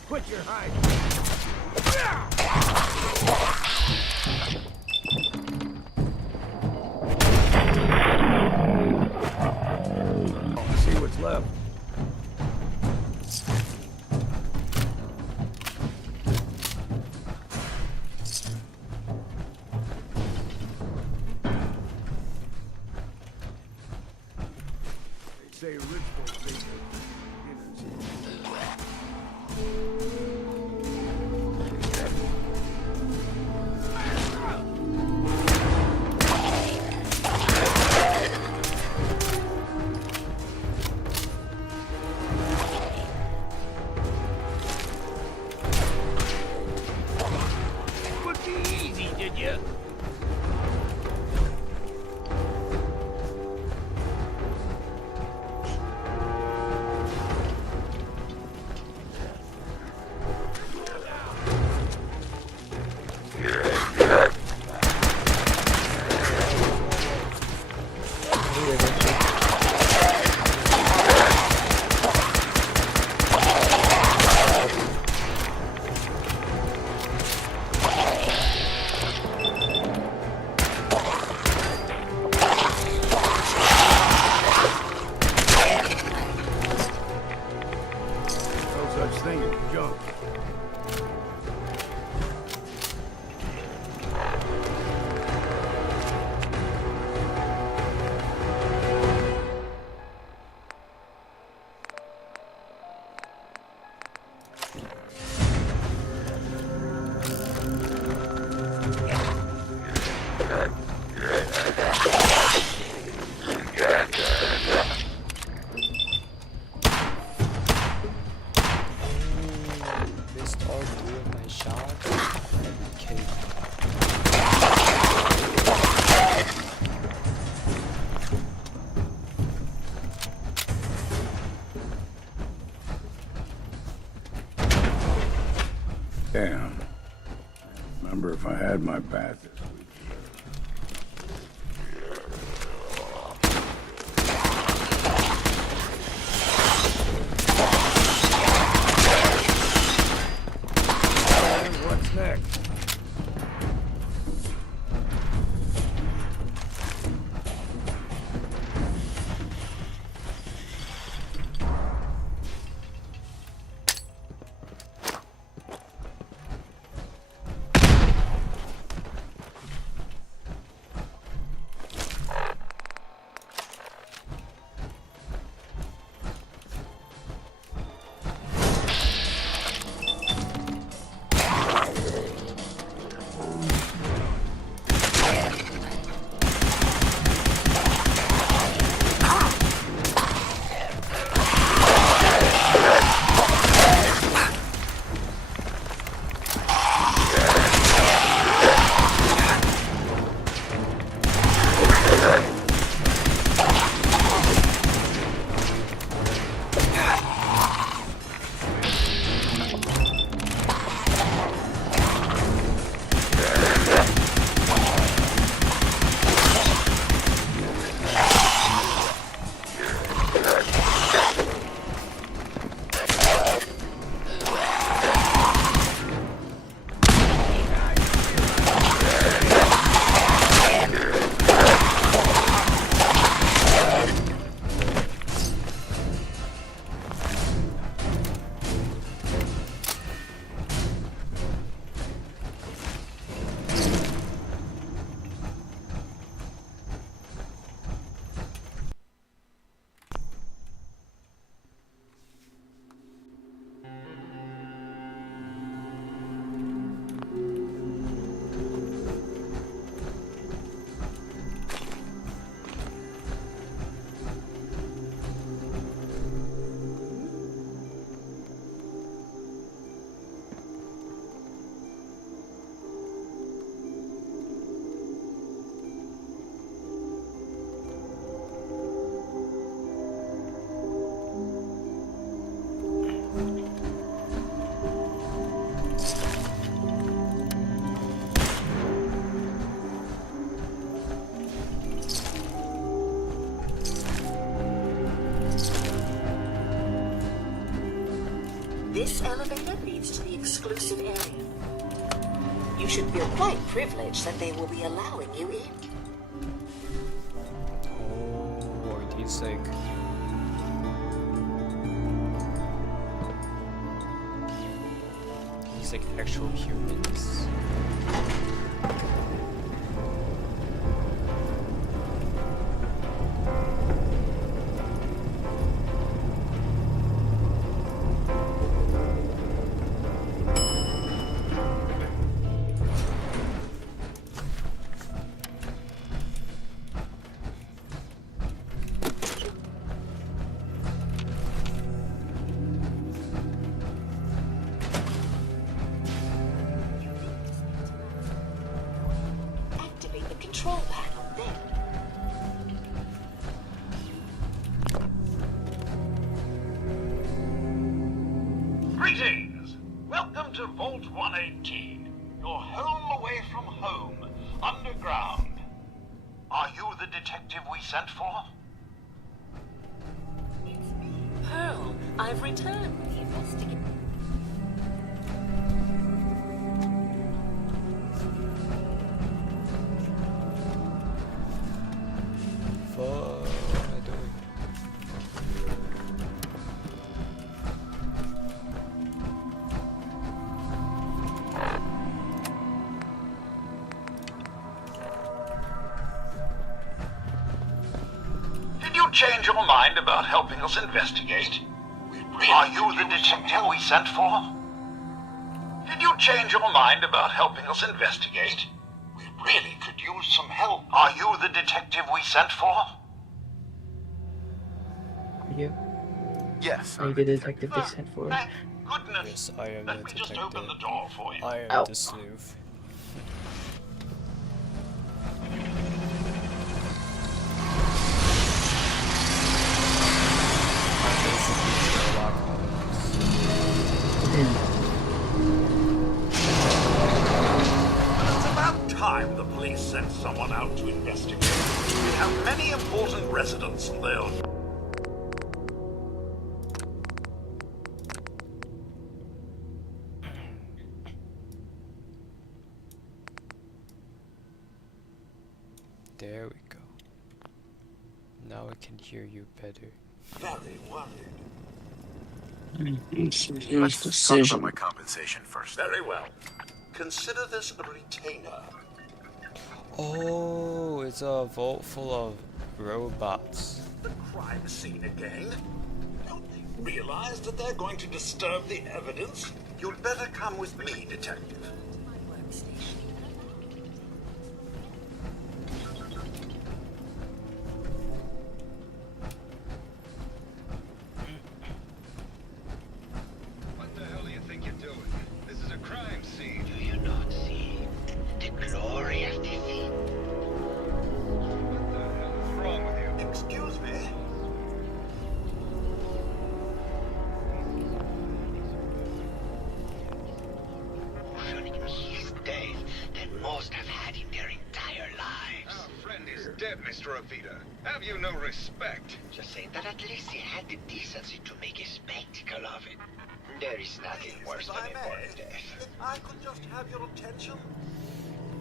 Quit your hiding. See what's left. They say rich folks think that dinners Damn. Remember if I had my bath this week. What's next? This elevator leads to the exclusive area. You should feel quite privileged that they will be allowing you in. Oh, Lord's sake. These like actual humans. Activate the control panel then. Greetings! Welcome to Vault 118, your home away from home, underground. Are you the detective we sent for? It's me, Pearl. I've returned with the investigation. What am I doing? Did you change your mind about helping us investigate? Are you the detective we sent for? Did you change your mind about helping us investigate? We really could use some help. Are you the detective we sent for? Are you? Yes. Are you the detective they sent for? Thank goodness. Yes, I am the Let me just detective. open the door for you. I am Ow. the sleuth. I'm basically Sherlock Holmes. council, they'll... There we go. Now I can hear you better. Very worried. Let's talk about my compensation first. Very well. Consider this a retainer. Oh, it's a vault full of robots. The crime scene again? Don't they realize that they're going to disturb the evidence? You'd better come with me, Detective. What the hell do you think you're doing? This is a crime scene. Do you not see the glorious defeat? What the hell is wrong with you? Excuse me? He's dead than most have had in their entire lives. Our friend is dead, Mr. Avita. Have you no respect? Just say that at least he had the decency to make a spectacle of it. There is nothing worse than a moral death. If I could just have your attention.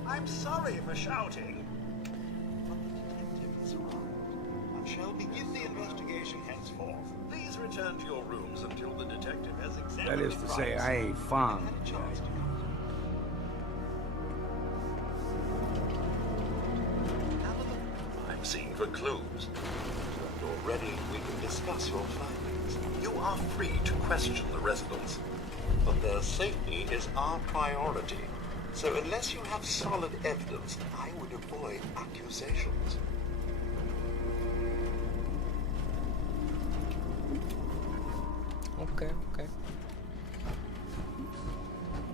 I'm sorry for shouting. And shall begin the investigation henceforth. Please return to your rooms until the detective has examined That is the to say, crime I ain't found and it had a chance yet. to I'm seeking for clues. When you're ready, we can discuss your findings. You are free to question the residents, but their safety is our priority. So unless you have solid evidence, I would avoid accusations. Okay, okay.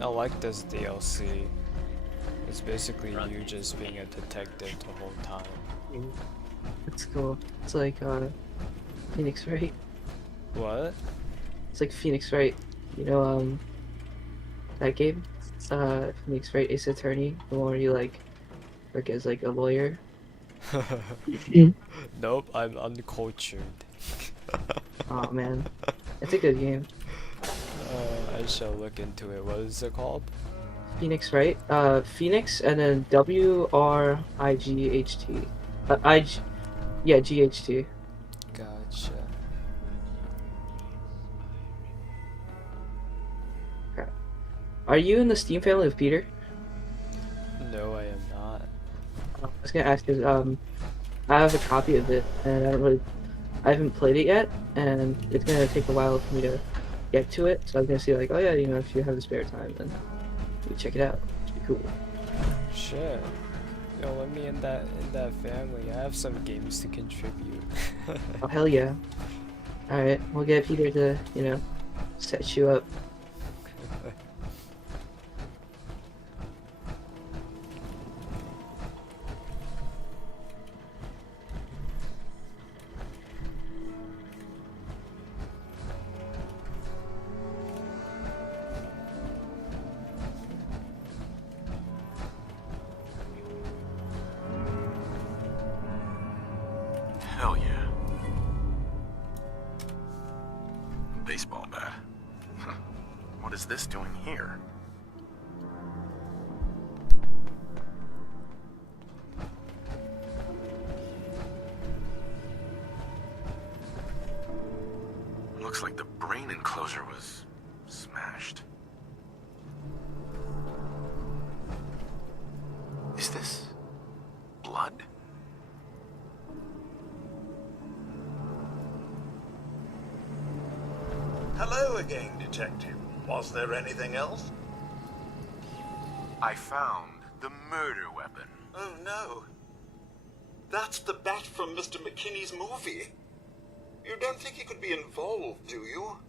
I like this DLC. It's basically you just being a detective the whole time. It's cool. It's like Phoenix Wright. What? It's like Phoenix Wright. You know, that game? Phoenix Wright Ace Attorney, the one where you like work as like a lawyer. Nope, I'm uncultured. Oh man, it's a good game. I shall look into it. What is it called? Phoenix Wright. Phoenix and then WRIGHT. Yeah, GHT. Gotcha. Crap. Are you in the Steam family with Peter? No, I am not. I was gonna ask because I have a copy of it and I haven't played it yet, and it's gonna take a while for me to get to it. So I was gonna see like, oh yeah, you know, if you have the spare time, then you check it out. It's pretty cool. Shit. Yo, let me in that family. I have some games to contribute. Oh hell yeah! All right, we'll get Peter to, you know, set you up. Hell yeah. Baseball bat. What is this doing here? Looks like the brain enclosure was smashed. Is this blood? Hello again, Detective. Was there anything else? I found the murder weapon. Oh no. That's the bat from Mr. McKinney's movie. You don't think he could be involved, do you?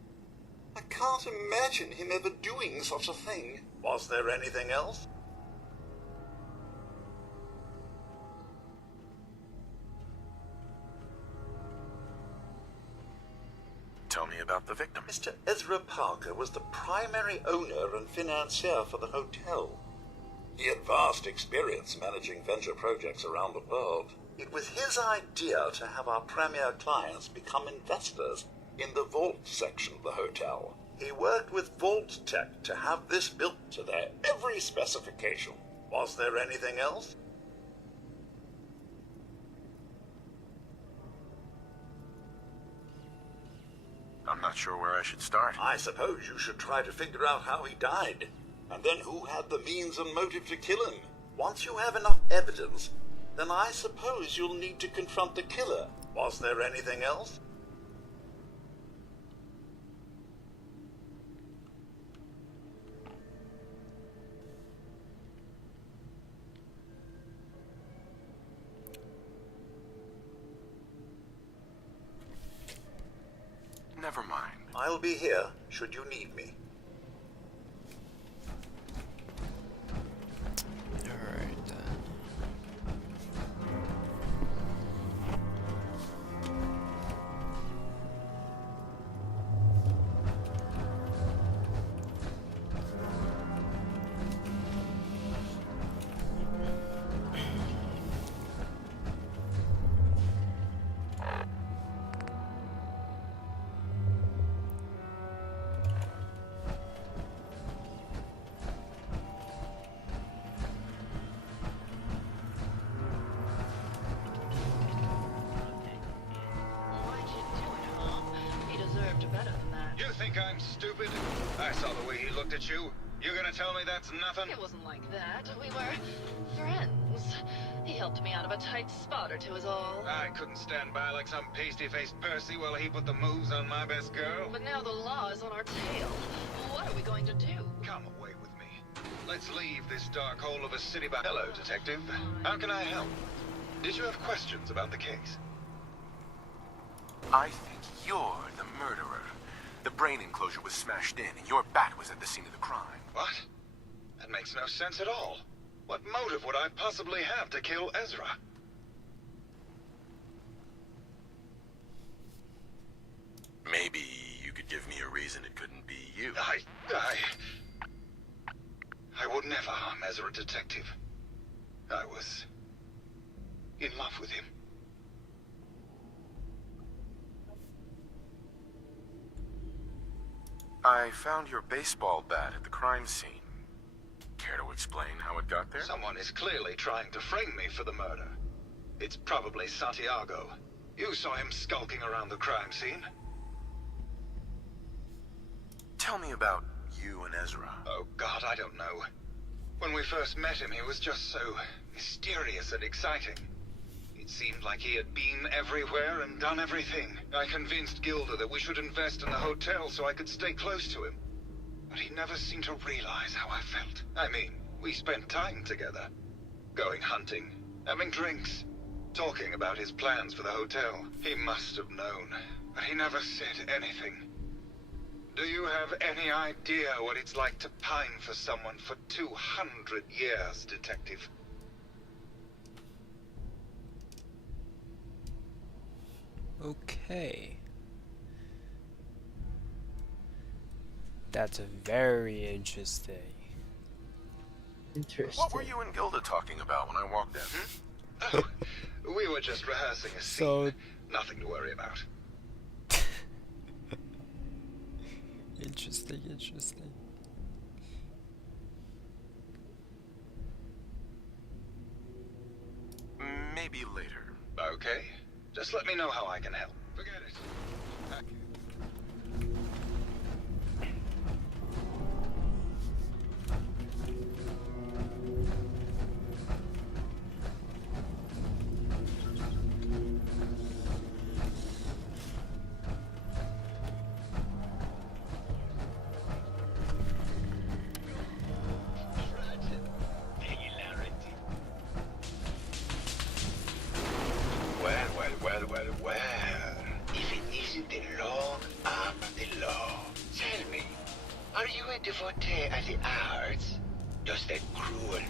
I can't imagine him ever doing such a thing. Was there anything else? Tell me about the victim. Mr. Ezra Parker was the primary owner and financier for the hotel. He had vast experience managing venture projects around the world. It was his idea to have our premier clients become investors in the vault section of the hotel. He worked with Vault Tech to have this built to their every specification. Was there anything else? I'm not sure where I should start. I suppose you should try to figure out how he died, and then who had the means and motive to kill him. Once you have enough evidence, then I suppose you'll need to confront the killer. Was there anything else? Never mind. I'll be here should you need me. Alright then. You think I'm stupid? I saw the way he looked at you. You gonna tell me that's nothing? It wasn't like that. We were friends. He helped me out of a tight spot or two is all. I couldn't stand by like some pasty-faced Percy while he put the moves on my best girl. But now the law is on our tail. What are we going to do? Come away with me. Let's leave this dark hole of a city by... Hello, detective. How can I help? Did you have questions about the case? I think you're the murderer. The brain enclosure was smashed in, and your bat was at the scene of the crime. What? That makes no sense at all. What motive would I possibly have to kill Ezra? Maybe you could give me a reason it couldn't be you. I would never harm Ezra, detective. I was in love with him. I found your baseball bat at the crime scene. Care to explain how it got there? Someone is clearly trying to frame me for the murder. It's probably Santiago. You saw him skulking around the crime scene. Tell me about you and Ezra. Oh God, I don't know. When we first met him, he was just so mysterious and exciting. It seemed like he had been everywhere and done everything. I convinced Gilda that we should invest in the hotel so I could stay close to him. But he never seemed to realize how I felt. I mean, we spent time together. Going hunting, having drinks, talking about his plans for the hotel. He must have known, but he never said anything. Do you have any idea what it's like to pine for someone for 200 years, detective? Okay. That's very interesting. Interesting. What were you and Gilda talking about when I walked in? Oh, we were just rehearsing a scene. So nothing to worry about. interesting, interesting. Maybe later. Okay. Just let me know how I can help. Forget it. Well. If it isn't the long arm of the law. Tell me, are you a devotee of the arts? Does that cruel me?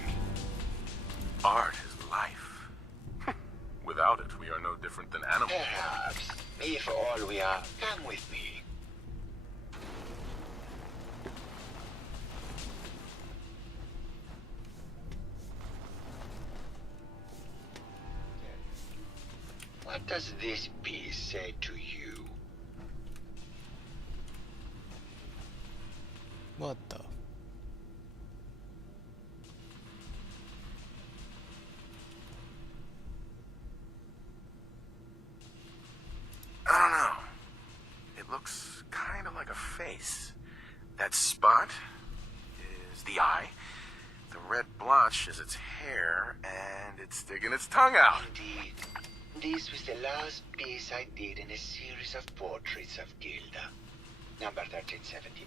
Art is life. Without it, we are no different than animals. Perhaps. Me for all we are. Come with me. What does this piece say to you? What the? I don't know. It looks kind of like a face. That spot is the eye. The red blotch is its hair, and it's sticking its tongue out. Indeed. This was the last piece I did in a series of portraits of Gilda. Number 1378.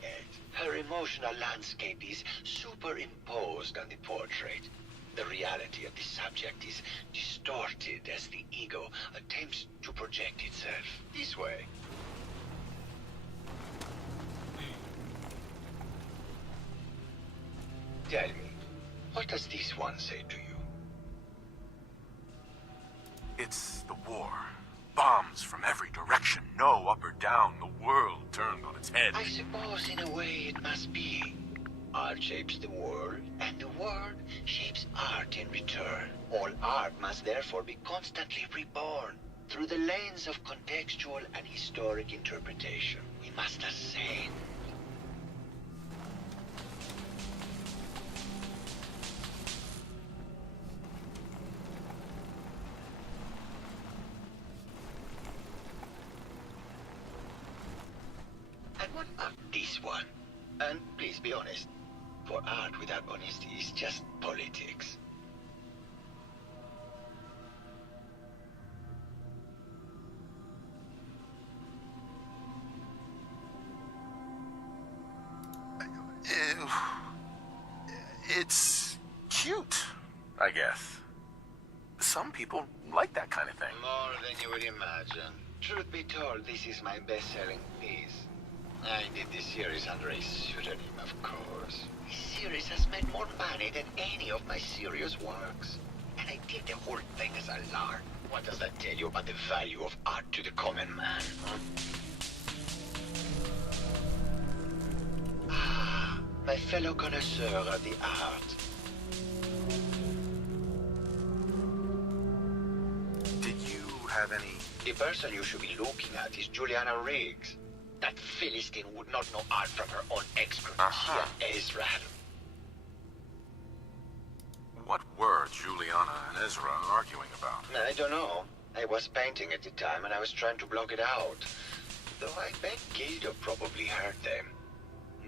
Her emotional landscape is superimposed on the portrait. The reality of the subject is distorted as the ego attempts to project itself this way. Tell me, what does this one say to you? It's the war. Bombs from every direction. No up or down. The world turned on its head. I suppose in a way it must be. Art shapes the world, and the world shapes art in return. All art must therefore be constantly reborn through the lens of contextual and historic interpretation. We must ascend. And what about this one? And please be honest, for art without honesty is just politics. It's cute, I guess. Some people like that kind of thing. More than you would imagine. Truth be told, this is my best-selling piece. I did this series under a pseudonym, of course. This series has made more money than any of my serious works. And I did the whole thing as a lark. What does that tell you about the value of art to the common man? Ah, my fellow connoisseur of the art. Did you have any... The person you should be looking at is Juliana Riggs. That Philistine would not know art from her own excrement. She and Ezra. What were Juliana and Ezra arguing about? I don't know. I was painting at the time and I was trying to block it out. Though I bet Gilda probably heard them.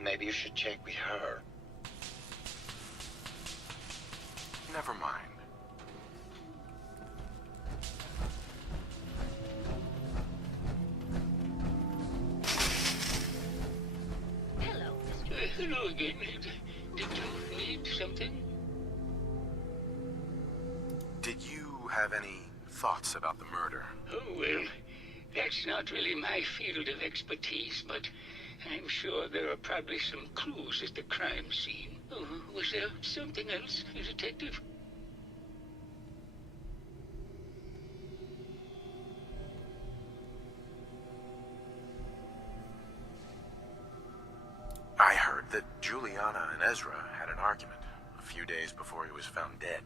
Maybe you should check with her. Never mind. Hello again. Did you need something? Did you have any thoughts about the murder? Oh, well, that's not really my field of expertise, but I'm sure there are probably some clues at the crime scene. Oh, was there something else, Detective? I heard that Juliana and Ezra had an argument a few days before he was found dead.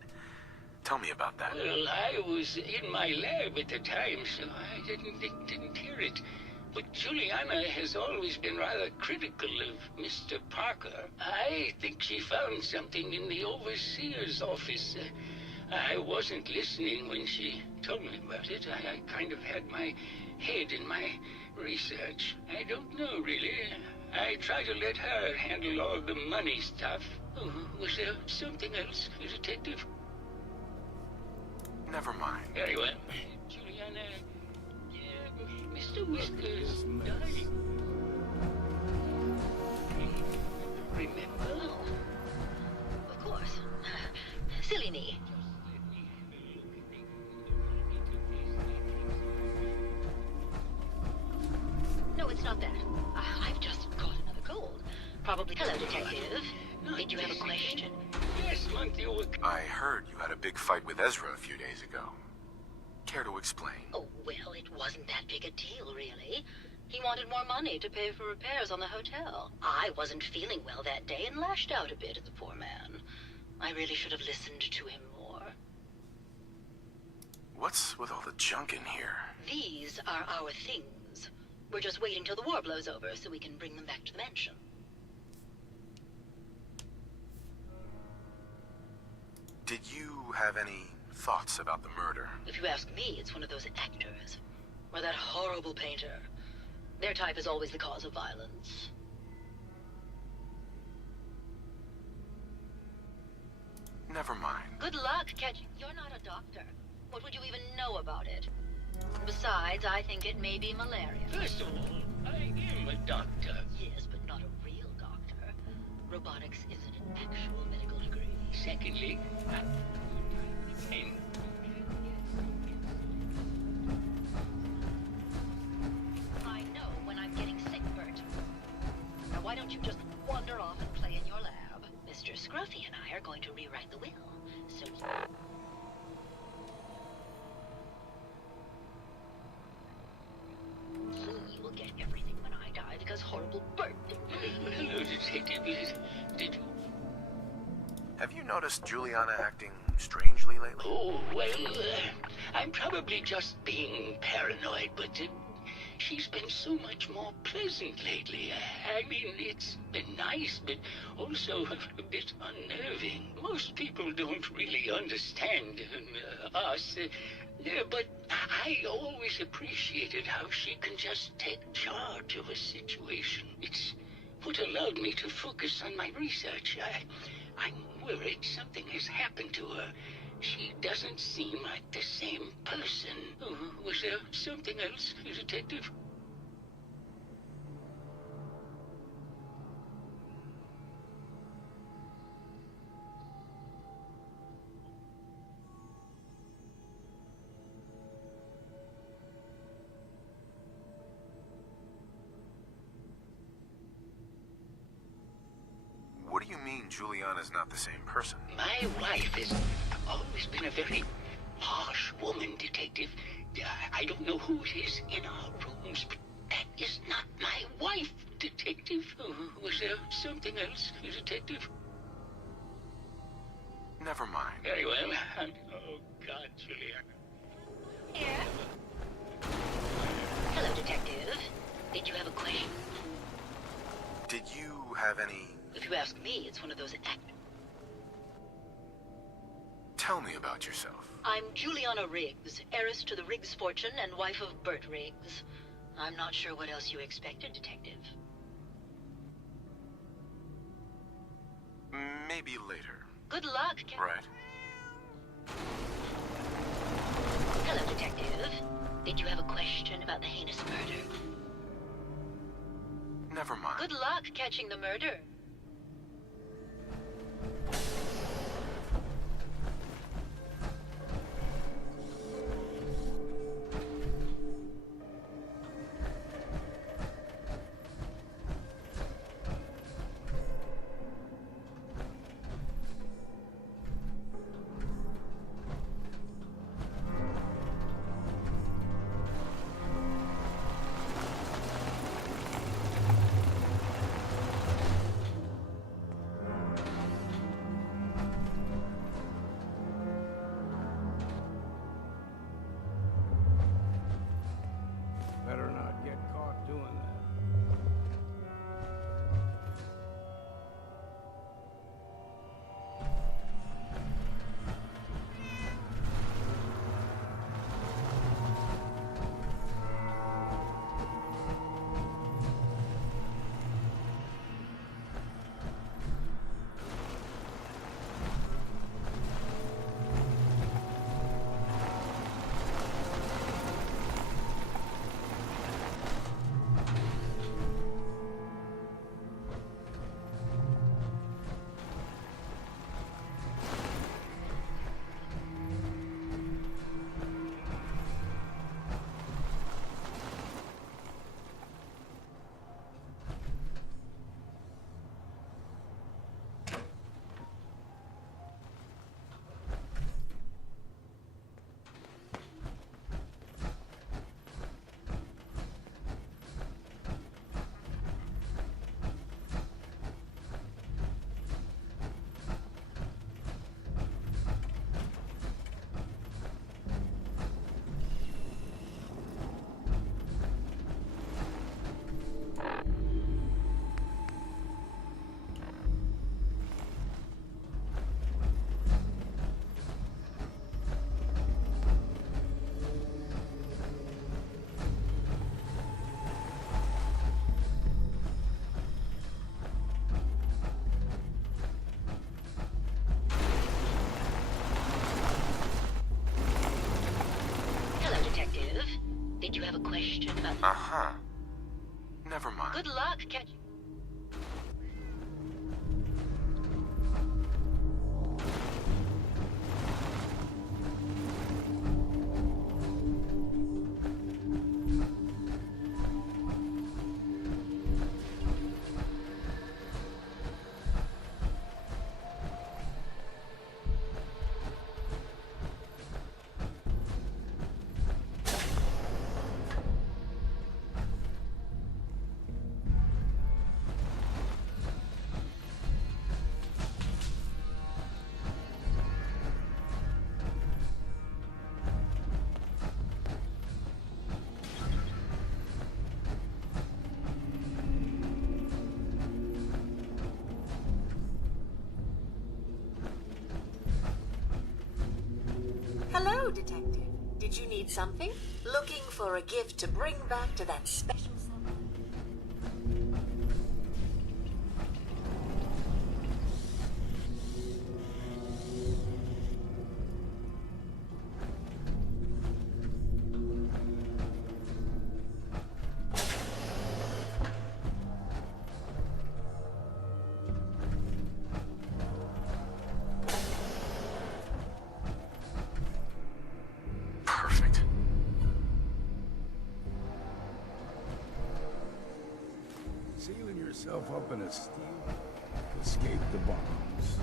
Tell me about that. Well, I was in my lab at the time, so I didn't hear it. But Juliana has always been rather critical of Mr. Parker. I think she found something in the overseer's office. I wasn't listening when she told me about it. I kind of had my head in my research. I don't know, really. I try to let her handle all the money stuff. Oh, was there something else, Detective? Never mind. Very well. Juliana, Mr. Whiskers died. Remember? Of course. Silly me. No, it's not that. I've just caught another cold. Probably. Hello, Detective. Did you have a question? Yes, Monty. I heard you had a big fight with Ezra a few days ago. Care to explain? Oh, well, it wasn't that big a deal, really. He wanted more money to pay for repairs on the hotel. I wasn't feeling well that day and lashed out a bit at the poor man. I really should have listened to him more. What's with all the junk in here? These are our things. We're just waiting till the war blows over so we can bring them back to the mansion. Did you have any thoughts about the murder? If you ask me, it's one of those actors. Or that horrible painter. Their type is always the cause of violence. Never mind. Good luck catching... You're not a doctor. What would you even know about it? Besides, I think it may be malaria. First of all, I am a doctor. Yes, but not a real doctor. Robotics isn't an actual medical degree. Secondly, I know when I'm getting sick, Bert. Now why don't you just wander off and play in your lab? Mr. Scruffy and I are going to rewrite the will, so... He will get everything when I die because horrible Bert... Hello, Detective. Did you... Have you noticed Juliana acting strangely lately? Oh, well, I'm probably just being paranoid, but she's been so much more pleasant lately. I mean, it's been nice, but also a bit unnerving. Most people don't really understand us, but I always appreciated how she can just take charge of a situation. It's what allowed me to focus on my research. I'm worried something has happened to her. She doesn't seem like the same person. Was there something else, Detective? What do you mean Juliana's not the same person? My wife has always been a very harsh woman, Detective. I don't know who it is in our rooms, but that is not my wife, Detective. Was there something else, Detective? Never mind. Very well. Oh, God, Juliana. Here? Hello, Detective. Did you have a question? Did you have any... If you ask me, it's one of those actors. Tell me about yourself. I'm Juliana Riggs, heiress to the Riggs fortune and wife of Bert Riggs. I'm not sure what else you expected, Detective. Maybe later. Good luck, Right. Hello, Detective. Did you have a question about the heinous murder? Never mind. Good luck catching the murder. question, but Uh-huh. Never mind. good luck catching. Hello, Detective. Did you need something? Looking for a gift to bring back to that special someone? Perfect. Sealing yourself up in a steel to escape the bombs.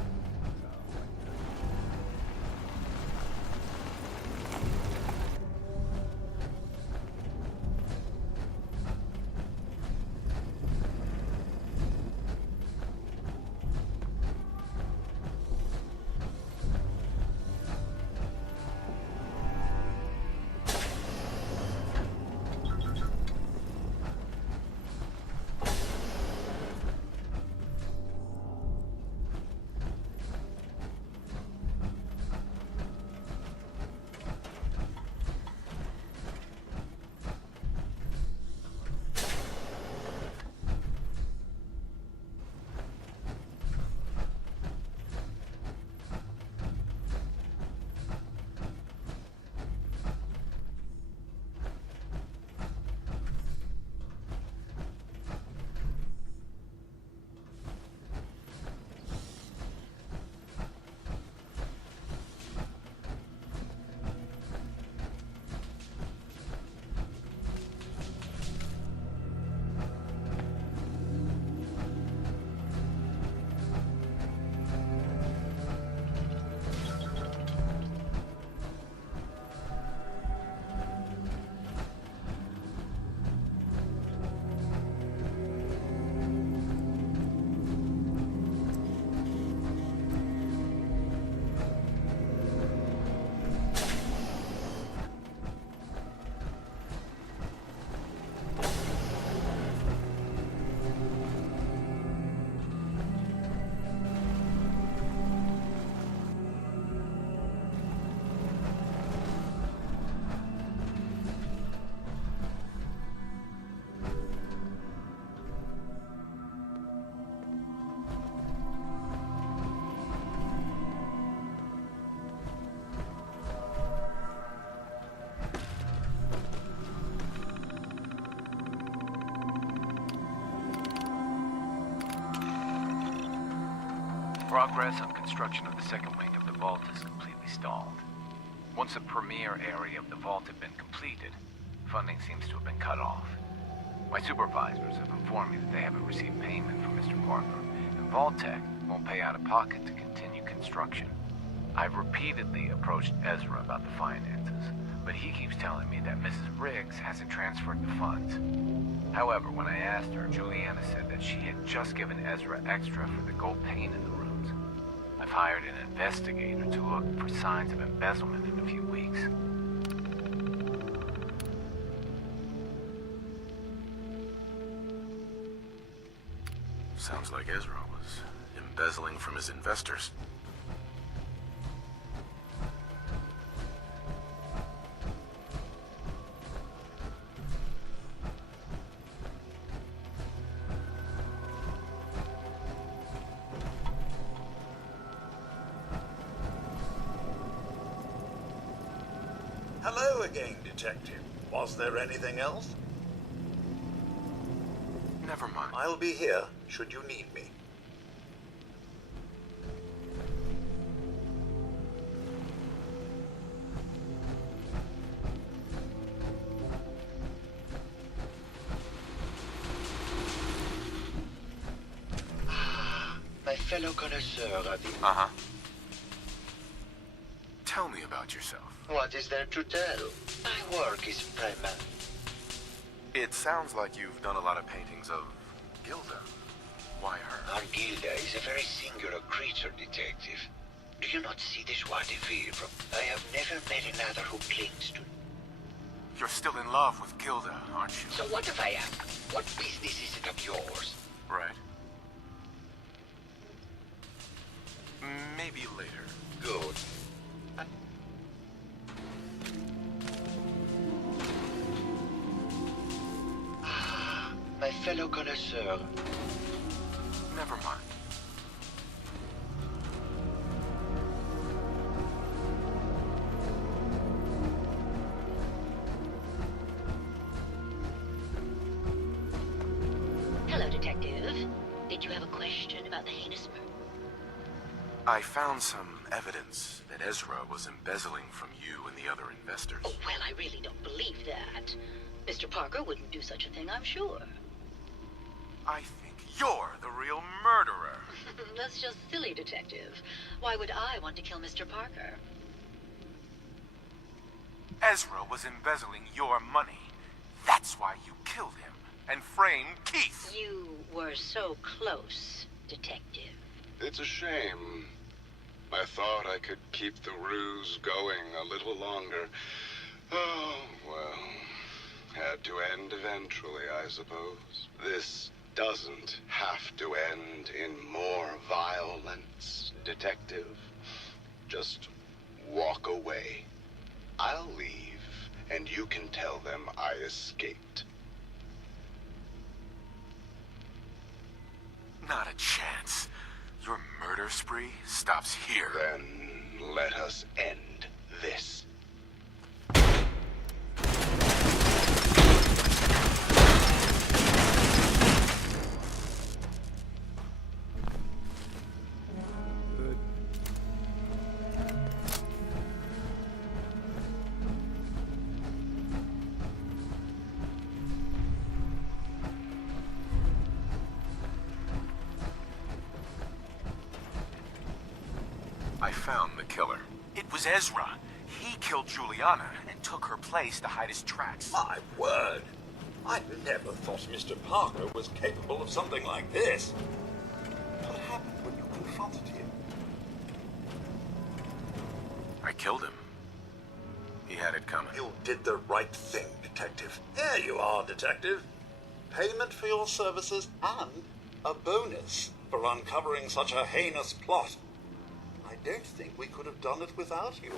Progress on construction of the second wing of the vault is completely stalled. Once the premier area of the vault had been completed, funding seems to have been cut off. My supervisors have informed me that they haven't received payment from Mr. Parker, and Vault-Tec won't pay out of pocket to continue construction. I've repeatedly approached Ezra about the finances, but he keeps telling me that Mrs. Riggs hasn't transferred the funds. However, when I asked her, Juliana said that she had just given Ezra extra for the gold paint in the rooms. I've hired an investigator to look for signs of embezzlement in a few weeks. Sounds like Ezra was embezzling from his investors. Hello again, Detective. Was there anything else? Never mind. I'll be here should you need me. My fellow connoisseur of the... Uh-huh. Tell me about yourself. What is there to tell? My work is primal. It sounds like you've done a lot of paintings of Gilda. Why her? Our Gilda is a very singular creature, detective. Do you not see the joie de vivre? I have never met another who clings to... You're still in love with Gilda, aren't you? So what if I am? What business is it of yours? Right. Maybe later. Good. My fellow connoisseur. Never mind. Hello, Detective. Did you have a question about the heinous murder? I found some evidence that Ezra was embezzling from you and the other investors. Oh, well, I really don't believe that. Mr. Parker wouldn't do such a thing, I'm sure. I think you're the real murderer. That's just silly, Detective. Why would I want to kill Mr. Parker? Ezra was embezzling your money. That's why you killed him and framed Keith. You were so close, Detective. It's a shame. I thought I could keep the ruse going a little longer. Oh, well. Had to end eventually, I suppose. This doesn't have to end in more violence, Detective. Just walk away. I'll leave, and you can tell them I escaped. Not a chance. Your murder spree stops here. Then let us end this. I found the killer. It was Ezra. He killed Juliana and took her place to hide his tracks. My word! I never thought Mr. Parker was capable of something like this. What happened when you confronted him? I killed him. He had it coming. You did the right thing, Detective. Here you are, Detective. Payment for your services and a bonus for uncovering such a heinous plot. I don't think we could have done it without you.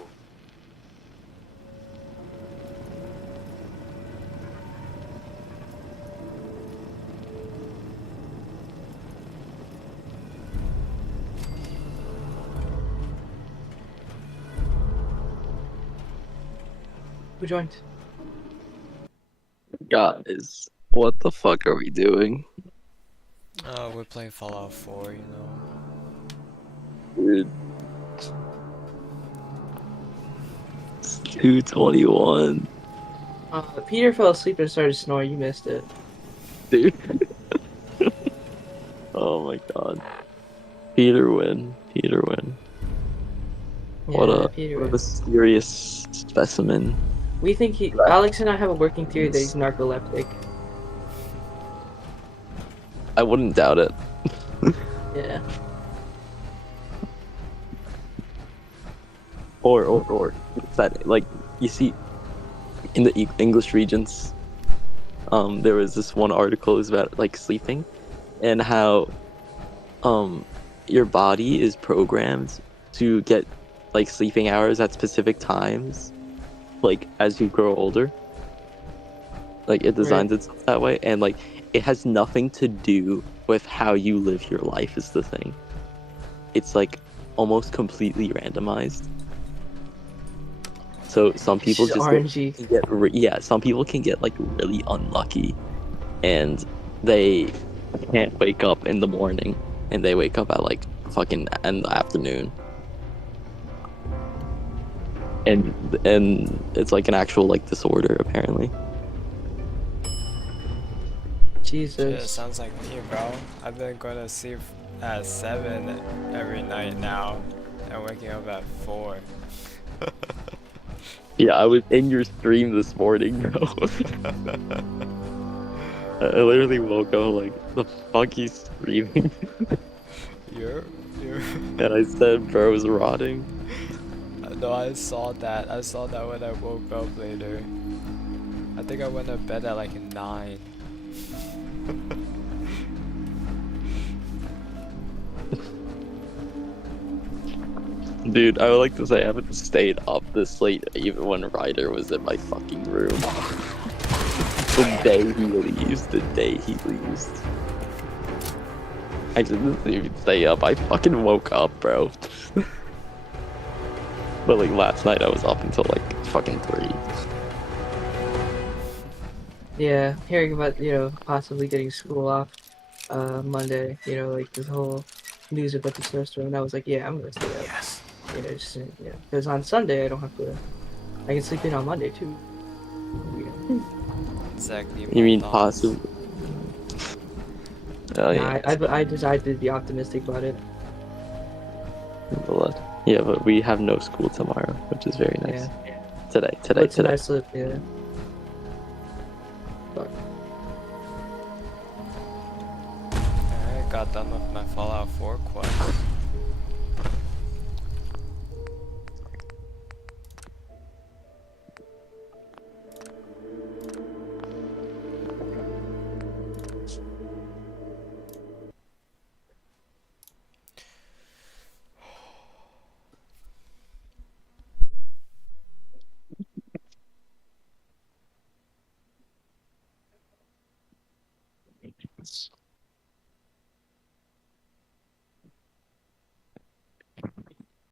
Who joined? Guys, what the fuck are we doing? We're playing Fallout 4, you know. Dude. It's 2:21. Peter fell asleep and started snoring. You missed it. Dude. Oh my god. Peter win. Peter win. Yeah, What a Peter what a win. mysterious specimen. We think Alex and I have a working theory that he's narcoleptic. I wouldn't doubt it. Yeah. Or that, like, you see in the English regions, there was this one article is about like sleeping and how your body is programmed to get like sleeping hours at specific times, like as you grow older. Like it designs itself that way, and like it has nothing to do with how you live your life is the thing. It's like almost completely randomized. So some people It's just RNG. can get yeah, some people can get like really unlucky, and they can't wake up in the morning, and they wake up at like fucking in the afternoon, and it's like an actual like disorder apparently. Jesus. Shit, sounds like me, bro. I've been going to sleep at 7 every night now, and waking up at 4. Yeah, I was in your stream this morning, bro. I literally woke up like, the fuck he's screaming. You're... And I said, bro's rotting. No, I saw that. I saw that when I woke up later. I think I went to bed at like 9. Dude, I would like to say I haven't stayed up this late even when Ryder was in my fucking room. The day he leaves, I didn't even stay up, I fucking woke up, bro. But like last night I was up until like fucking 3. Yeah, hearing about, possibly getting school off Monday, like this whole news about the snowstorm, I was like, yeah, I'm gonna stay up. Yes. Because on Sunday I don't have to, I can sleep in on Monday too. Exactly. You mean possibly? Oh yeah. I decided to be optimistic about it. Yeah, but we have no school tomorrow, which is very nice. Yeah. Today. It's a nice slip, yeah. But I got done with my Fallout 4 quest.